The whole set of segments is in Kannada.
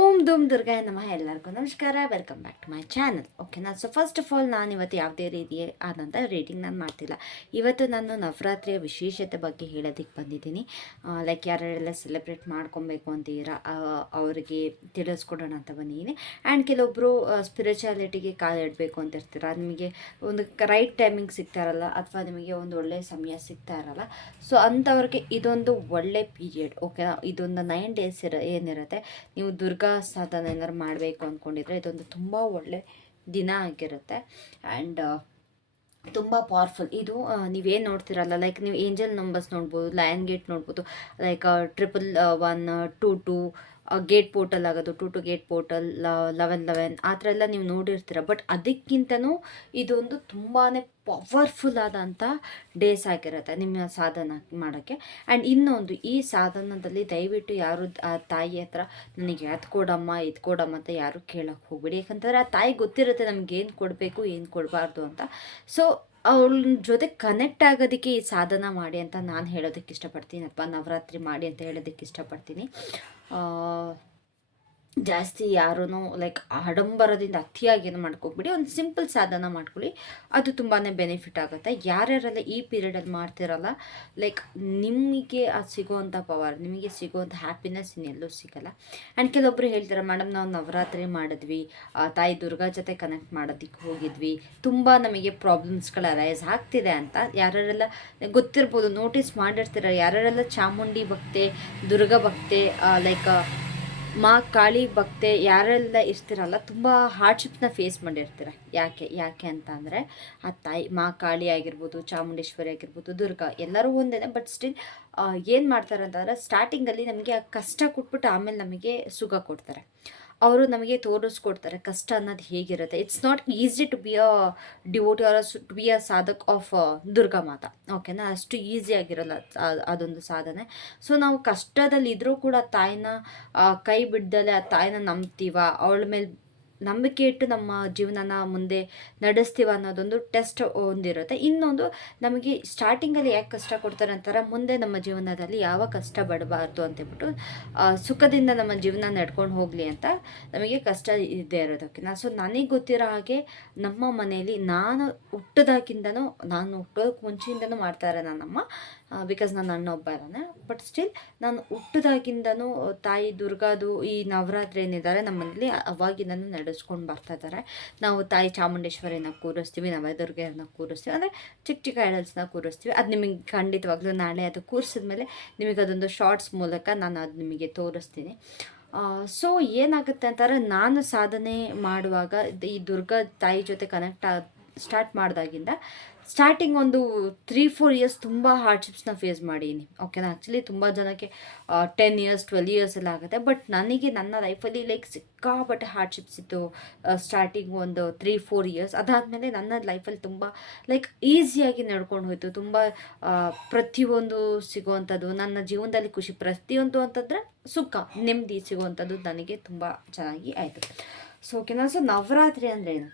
ಓಂ ಧೂಮ್ ದುರ್ಗಾಯ ನಮಃ ಎಲ್ಲರಿಗೂ ನಮಸ್ಕಾರ. Welcome back to my channel ಓಕೆನಾ ಸೊ ಫಸ್ಟ್ ಆಫ್ ಆಲ್ ನಾನು ಇವತ್ತು ಯಾವುದೇ ರೀತಿ ಆದಂಥ ರೇಟಿಂಗ್ ನಾನು ಮಾಡ್ತಿಲ್ಲ. ಇವತ್ತು ನಾನು ನವರಾತ್ರಿಯ ವಿಶೇಷತೆ ಬಗ್ಗೆ ಹೇಳೋದಕ್ಕೆ ಬಂದಿದ್ದೀನಿ. ಲೈಕ್ ಯಾರೆಲ್ಲ ಸೆಲೆಬ್ರೇಟ್ ಮಾಡ್ಕೊಬೇಕು ಅಂತೀರಾ ಅವರಿಗೆ ತಿಳಿಸ್ಕೊಡೋಣ ಅಂತ ಬಂದಿದ್ದೀನಿ. ಆ್ಯಂಡ್ ಕೆಲವೊಬ್ಬರು ಸ್ಪಿರಿಚುಯಾಲಿಟಿಗೆ ಕಾಲಿಡಬೇಕು ಅಂತ ಇರ್ತೀರ. ನಿಮಗೆ ಒಂದು ರೈಟ್ ಟೈಮಿಂಗ್ ಸಿಗ್ತಾರಲ್ಲ, ಅಥವಾ ನಿಮಗೆ ಒಂದು ಒಳ್ಳೆಯ ಸಮಯ ಸಿಗ್ತಾ ಇರಲ್ಲ ಸೊ ಅಂಥವ್ರಿಗೆ ಇದೊಂದು ಒಳ್ಳೆ ಪೀರಿಯಡ್ ಓಕೆ ಇದೊಂದು ನೈನ್ ಡೇಸ್ ಇರ, ಏನಿರುತ್ತೆ? ನೀವು ದುರ್ಗಾ ಸಾಧನ ಏನಾದ್ರು ಮಾಡಬೇಕು ಅಂದ್ಕೊಂಡಿದ್ರೆ ಇದೊಂದು ತುಂಬ ಒಳ್ಳೆ ದಿನ ಆಗಿರುತ್ತೆ. ಆ್ಯಂಡ್ ತುಂಬ ಪವರ್ಫುಲ್ ಇದು ನೀವೇನು ನೋಡ್ತಿರಲ್ಲ ಲೈಕ್ ನೀವು ಏಂಜಲ್ ನಂಬರ್ಸ್ ನೋಡ್ಬೋದು ಲಯನ್ ಗೇಟ್ ನೋಡ್ಬೋದು like triple one two two gate portal ಆಗೋದು, two two gate portal eleven eleven, ಆ ಥರ ಎಲ್ಲ ನೀವು ನೋಡಿರ್ತೀರ. ಬಟ್ ಅದಕ್ಕಿಂತನೂ ಇದೊಂದು ತುಂಬಾ ಪವರ್ಫುಲ್ ಆದಂಥ ಡೇಸ್ ಆಗಿರುತ್ತೆ ನಿಮ್ಮ ಸಾಧನ ಮಾಡೋಕ್ಕೆ. ಆ್ಯಂಡ್ ಇನ್ನೊಂದು, ಈ ಸಾಧನದಲ್ಲಿ ದಯವಿಟ್ಟು ಯಾರು, ಆ ತಾಯಿ ಹತ್ರ ನನಗೆ ಅದು ಕೊಡಮ್ಮ, ಇದು ಕೊಡಮ್ಮ ಅಂತ ಯಾರು ಕೇಳೋಕ್ಕೆ ಹೋಗ್ಬೇಡಿ. ಯಾಕಂತಂದರೆ ಆ ತಾಯಿ ಗೊತ್ತಿರುತ್ತೆ ನಮ್ಗೆ ಏನು ಕೊಡಬೇಕು, ಏನು ಕೊಡಬಾರ್ದು ಅಂತ. ಸೊ ಅವಳ ಜೊತೆ ಕನೆಕ್ಟ್ ಆಗೋದಕ್ಕೆ ಈ ಸಾಧನ ಮಾಡಿ ಅಂತ ನಾನು ಹೇಳೋದಕ್ಕೆ ಇಷ್ಟಪಡ್ತೀನಿ. ಅಥವಾ ನವರಾತ್ರಿ ಮಾಡಿ ಅಂತ ಹೇಳೋದಕ್ಕೆ ಇಷ್ಟಪಡ್ತೀನಿ. ಜಾಸ್ತಿ ಯಾರೂ ಲೈಕ್ ಆಡಂಬರದಿಂದ ಅತಿಯಾಗಿ ಏನು ಮಾಡ್ಕೊಬಿಡಿ. ಒಂದು ಸಿಂಪಲ್ ಸಾಧನ ಮಾಡ್ಕೊಳ್ಳಿ. ಅದು ತುಂಬಾ ಬೆನಿಫಿಟ್ ಆಗುತ್ತೆ. ಯಾರ್ಯಾರೆಲ್ಲ ಈ ಪೀರಿಯಡಲ್ಲಿ ಮಾಡ್ತಿರಲ್ಲ ಲೈಕ್ ನಿಮಗೆ ಅದು ಸಿಗೋವಂಥ ಪವರ್ ನಿಮಗೆ ಸಿಗೋವಂಥ ಹ್ಯಾಪಿನೆಸ್ ಇನ್ನೆಲ್ಲೂ ಸಿಗಲ್ಲ. ಆ್ಯಂಡ್ ಕೆಲವೊಬ್ಬರು ಹೇಳ್ತಾರೆ ಮೇಡಮ್ ನಾವು ನವರಾತ್ರಿ ಮಾಡಿದ್ವಿ. ತಾಯಿ ದುರ್ಗಾ ಜೊತೆ ಕನೆಕ್ಟ್ ಮಾಡೋದಕ್ಕೆ ಹೋಗಿದ್ವಿ. ತುಂಬ ನಮಗೆ ಪ್ರಾಬ್ಲಮ್ಸ್ಗಳು ಅರೈಸ್ ಆಗ್ತಿದೆ ಅಂತ. ಯಾರ್ಯಾರೆಲ್ಲ, ಗೊತ್ತಿರ್ಬೋದು ನೋಟಿಸ್ ಮಾಡಿರ್ತೀರ. ಯಾರ್ಯಾರೆಲ್ಲ ಚಾಮುಂಡಿ ಭಕ್ತೆ, ದುರ್ಗಾ ಭಕ್ತೆ ಲೈಕ್ ಮಾ ಕಾಳಿ ಭಕ್ತೆ ಯಾರೆಲ್ಲ ಇರ್ತಿರಲ್ಲ, ತುಂಬ ಹಾರ್ಡ್ಶಿಪ್ನ ಫೇಸ್ ಮಾಡಿರ್ತೀರ. ಯಾಕೆ ಯಾಕೆ ಅಂತ ಅಂದರೆ, ಆ ತಾಯಿ, ಮಾ ಕಾಳಿ ಆಗಿರ್ಬೋದು, ಚಾಮುಂಡೇಶ್ವರಿ ಆಗಿರ್ಬೋದು, ದುರ್ಗಾ, ಎಲ್ಲರೂ ಒಂದೇ ಬಟ್ ಸ್ಟಿಲ್ ಏನು ಮಾಡ್ತಾರೆ ಅಂತಂದರೆ ಸ್ಟಾರ್ಟಿಂಗಲ್ಲಿ ನಮಗೆ ಕಷ್ಟ ಕೊಟ್ಬಿಟ್ಟು ಆಮೇಲೆ ನಮಗೆ ಸುಖ ಕೊಡ್ತಾರೆ. ಅವರು ನಮಗೆ ತೋರಿಸ್ಕೊಡ್ತಾರೆ ಕಷ್ಟ ಅನ್ನೋದು ಹೇಗಿರುತ್ತೆ. It's not easy to be a devotee or to be a sadhak of Durga Mata. ಓಕೆನಾ ಅಷ್ಟು ಈಸಿ ಆಗಿರಲ್ಲ ಅದೊಂದು ಸಾಧನೆ. ಸೊ ನಾವು ಕಷ್ಟದಲ್ಲಿ ಇದ್ರೂ ಕೂಡ ತಾಯಿನ ಕೈ ಬಿಡ್ದಲೆ ಆ ತಾಯಿನ ನಂಬ್ತೀವ, ಅವಳ ಮೇಲೆ ನಂಬಿಕೆ ಇಟ್ಟು ನಮ್ಮ ಜೀವನನ ಮುಂದೆ ನಡೆಸ್ತೀವ ಅನ್ನೋದೊಂದು ಟೆಸ್ಟ್ ಒಂದಿರುತ್ತೆ. ಇನ್ನೊಂದು, ನಮಗೆ ಸ್ಟಾರ್ಟಿಂಗಲ್ಲಿ ಯಾಕೆ ಕಷ್ಟ ಕೊಡ್ತಾರೆ ಅಂತಾರೆ, ಮುಂದೆ ನಮ್ಮ ಜೀವನದಲ್ಲಿ ಯಾವ ಕಷ್ಟ ಬಡಬಾರ್ದು ಅಂತೇಳ್ಬಿಟ್ಟು ಸುಖದಿಂದ ನಮ್ಮ ಜೀವನ ನಡ್ಕೊಂಡು ಹೋಗಲಿ ಅಂತ ನಮಗೆ ಕಷ್ಟ ಇದ್ದೇ ಇರೋದಕ್ಕಿಂತ ಸೊ ನನಗೆ ಗೊತ್ತಿರೋ ಹಾಗೆ ನಮ್ಮ ಮನೆಯಲ್ಲಿ ನಾನು ಹುಟ್ಟದಾಗಿಂದನೂ, ನಾನು ಹುಟ್ಟೋದಕ್ಕೆ ಮುಂಚೆಯಿಂದನೂ ಮಾಡ್ತಾರೆ ನನ್ನಮ್ಮ. ಬಿಕಾಸ್ ನನ್ನ ಅಣ್ಣ ಒಬ್ಬ ಇದ್ದಾನೆ ಬಟ್ ಸ್ಟಿಲ್ ನಾನು ಹುಟ್ಟದಾಗಿಂದನು ತಾಯಿ ದುರ್ಗಾದು ಈ ನವರಾತ್ರಿ ಏನಿದ್ದಾರೆ ನಮ್ಮಲ್ಲಿ ಅವಾಗಿಂದನು ನಡೆಸ್ಕೊಂಡು ಬರ್ತಾ ಇದ್ದಾರೆ ನಾವು ತಾಯಿ ಚಾಮುಂಡೇಶ್ವರಿನ ಕೂರಿಸ್ತೀವಿ ನವದುರ್ಗೆಯನ್ನ ಕೂರಿಸ್ತೀವಿ. ಅಂದರೆ ಚಿಕ್ಕ ಚಿಕ್ಕ ಐಡಲ್ಸ್ನ ಕೂರಿಸ್ತೀವಿ. ಅದು ನಿಮಗೆ ಖಂಡಿತವಾಗ್ಲೂ ನಾಳೆ ಅದು ಕೂರಿಸಿದ್ಮೇಲೆ ನಿಮಗೆ ಅದೊಂದು ಶಾರ್ಟ್ಸ್ ಮೂಲಕ ನಾನು ಅದು ನಿಮಗೆ ತೋರಿಸ್ತೀನಿ. ಸೊ ಏನಾಗುತ್ತೆ ಅಂತಾರೆ, ನಾನು ಸಾಧನೆ ಮಾಡುವಾಗ ಈ ದುರ್ಗಾ ತಾಯಿ ಜೊತೆ ಕನೆಕ್ಟ್ ಆ ಸ್ಟಾರ್ಟ್ ಮಾಡಿದಾಗಿಂದ ಸ್ಟಾರ್ಟಿಂಗ್ ಒಂದು ತ್ರೀ ಫೋರ್ ಇಯರ್ಸ್ ತುಂಬ ಹಾರ್ಡ್ಶಿಪ್ಸ್ನ ಫೇಸ್ ಮಾಡೀನಿ. ಓಕೆನಾ ಆ್ಯಕ್ಚುಲಿ ತುಂಬ ಜನಕ್ಕೆ ಟೆನ್ ಇಯರ್ಸ್ ಟ್ವೆಲ್ ಇಯರ್ಸ್ ಎಲ್ಲ ಆಗುತ್ತೆ. ಬಟ್ ನನಗೆ ನನ್ನ ಲೈಫಲ್ಲಿ ಲೈಕ್ ಸಿಕ್ಕಾಪಟ್ಟೆ ಹಾರ್ಡ್ಶಿಪ್ಸ್ ಇತ್ತು. ಸ್ಟಾರ್ಟಿಂಗ್ ಒಂದು ತ್ರೀ ಫೋರ್ ಇಯರ್ಸ್ ಅದಾದಮೇಲೆ ನನ್ನ ಲೈಫಲ್ಲಿ ತುಂಬ ಲೈಕ್ ಈಸಿಯಾಗಿ ನಡ್ಕೊಂಡು ಹೋಯಿತು. ತುಂಬ ಪ್ರತಿಯೊಂದು ಸಿಗುವಂಥದ್ದು, ನನ್ನ ಜೀವನದಲ್ಲಿ ಖುಷಿ, ಪ್ರತಿಯೊಂದು ಅಂತಂದರೆ ಸುಖ, ನೆಮ್ಮದಿ ಸಿಗುವಂಥದ್ದು ನನಗೆ ತುಂಬ ಚೆನ್ನಾಗಿ ಆಯಿತು. ಸೊ ಓಕೆನಾ ಸೊ ನವರಾತ್ರಿ ಅಂದರೆ ಏನು?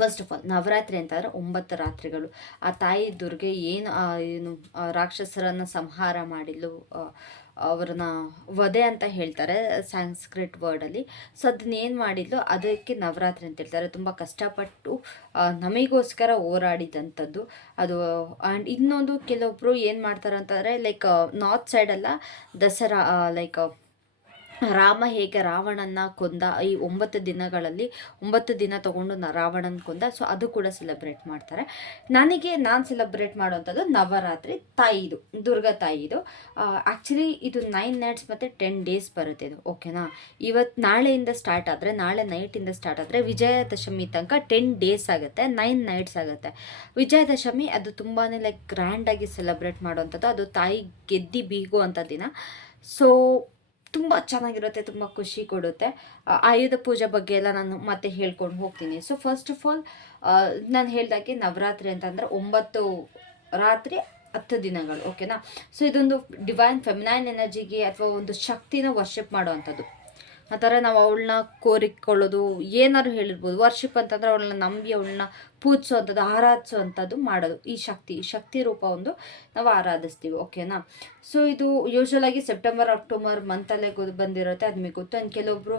ಫಸ್ಟ್ ಆಫ್ ಆಲ್ ನವರಾತ್ರಿ ಅಂತಂದರೆ ಒಂಬತ್ತು ರಾತ್ರಿಗಳು. ಆ ತಾಯಿ ದುರ್ಗೆ ಏನು ಏನು ರಾಕ್ಷಸರನ್ನು ಸಂಹಾರ ಮಾಡಿಲು ಅವ್ರನ್ನ ವಧೆ ಅಂತ ಹೇಳ್ತಾರೆ ಸಾಂಸ್ಕ್ರಿಟ್ ವರ್ಡಲ್ಲಿ. ಸೊ ಅದನ್ನ ಏನು ಮಾಡಿದ್ಲು, ಅದಕ್ಕೆ ನವರಾತ್ರಿ ಅಂತ ಹೇಳ್ತಾರೆ. ತುಂಬ ಕಷ್ಟಪಟ್ಟು ನಮಗೋಸ್ಕರ ಹೋರಾಡಿದಂಥದ್ದು ಅದು. ಆ್ಯಂಡ್ ಇನ್ನೊಂದು ಕೆಲವೊಬ್ಬರು ಏನು ಮಾಡ್ತಾರೆ ಅಂತಂದರೆ ಲೈಕ್ ನಾರ್ತ್ ಸೈಡೆಲ್ಲ ದಸರಾ ಲೈಕ್ ರಾಮ ಹೇಗೆ ರಾವಣನ ಕೊಂದ, ಈ ಒಂಬತ್ತು ದಿನಗಳಲ್ಲಿ ಒಂಬತ್ತು ದಿನ ತಗೊಂಡು ನ, ರಾವಣನ ಕೊಂದ ಸೊ ಅದು ಕೂಡ ಸೆಲೆಬ್ರೇಟ್ ಮಾಡ್ತಾರೆ. ನನಗೆ ನಾನು ಸೆಲೆಬ್ರೇಟ್ ಮಾಡುವಂಥದ್ದು ನವರಾತ್ರಿ ತಾಯಿದು ದುರ್ಗಾ ತಾಯಿದು ಆ್ಯಕ್ಚುಲಿ ಇದು ನೈನ್ ನೈಟ್ಸ್ ಮತ್ತು ಟೆನ್ ಡೇಸ್ ಬರುತ್ತೆ ಇದು ಓಕೆನಾ ಇವತ್ತು ನಾಳೆಯಿಂದ ಸ್ಟಾರ್ಟ್ ಆದರೆ, ನಾಳೆ ನೈಟಿಂದ ಸ್ಟಾರ್ಟ್ ಆದರೆ ವಿಜಯದಶಮಿ ತನಕ ಟೆನ್ ಡೇಸ್ ಆಗುತ್ತೆ ನೈನ್ ನೈಟ್ಸ್ ಆಗುತ್ತೆ. ವಿಜಯದಶಮಿ ಅದು ತುಂಬಾ ಲೈಕ್ ಗ್ರ್ಯಾಂಡಾಗಿ ಸೆಲೆಬ್ರೇಟ್ ಮಾಡುವಂಥದ್ದು, ಅದು ತಾಯಿ ಗೆದ್ದಿ ಬೀಗುವಂಥ ದಿನ. ಸೊ ತುಂಬ ಚೆನ್ನಾಗಿರುತ್ತೆ, ತುಂಬ ಖುಷಿ ಕೊಡುತ್ತೆ. ಆಯುಧ ಪೂಜೆ ಬಗ್ಗೆ ಎಲ್ಲ ನಾನು ಮತ್ತೆ ಹೇಳ್ಕೊಂಡು ಹೋಗ್ತೀನಿ. ಸೊ ಫಸ್ಟ್ ಆಫ್ ಆಲ್ ನಾನು ಹೇಳ್ದಾಗೆ ನವರಾತ್ರಿ ಅಂತಂದ್ರೆ ಒಂಬತ್ತು ರಾತ್ರಿ ಹತ್ತು ದಿನಗಳು ಓಕೆನಾ ಸೊ ಇದೊಂದು ಡಿವೈನ್ ಫೆಮಿನೈನ್ ಎನರ್ಜಿಗೆ ಅಥವಾ ಒಂದು ಶಕ್ತಿನ ವರ್ಷಿಪ್ ಮಾಡುವಂಥದ್ದು. ಆ ಥರ ನಾವು ಅವಳನ್ನ ಕೋರಿಕೊಳ್ಳೋದು, ಏನಾದ್ರು ಹೇಳಿರ್ಬೋದು. ವರ್ಷಿಪ್ ಅಂತಂದ್ರೆ ಅವಳನ್ನ ನಂಬಿ ಅವಳನ್ನ ಪೂಜಿಸೋ ಅಂಥದ್ದು ಆರಾಧಿಸೋ ಅಂಥದ್ದು ಮಾಡೋದು. ಈ ಶಕ್ತಿ ಈ ಶಕ್ತಿ ರೂಪ ಒಂದು ನಾವು ಆರಾಧಿಸ್ತೀವಿ ಓಕೆನಾ ಸೊ ಇದು ಯೂಶ್ವಲ್ ಆಗಿ ಸೆಪ್ಟೆಂಬರ್ ಅಕ್ಟೋಬರ್ ಮಂತಲ್ಲೇ ಗೊ- ಬಂದಿರುತ್ತೆ ಅದು ನಿಮಗೆ ಗೊತ್ತು. ಆ್ಯಂಡ್ ಕೆಲವೊಬ್ರು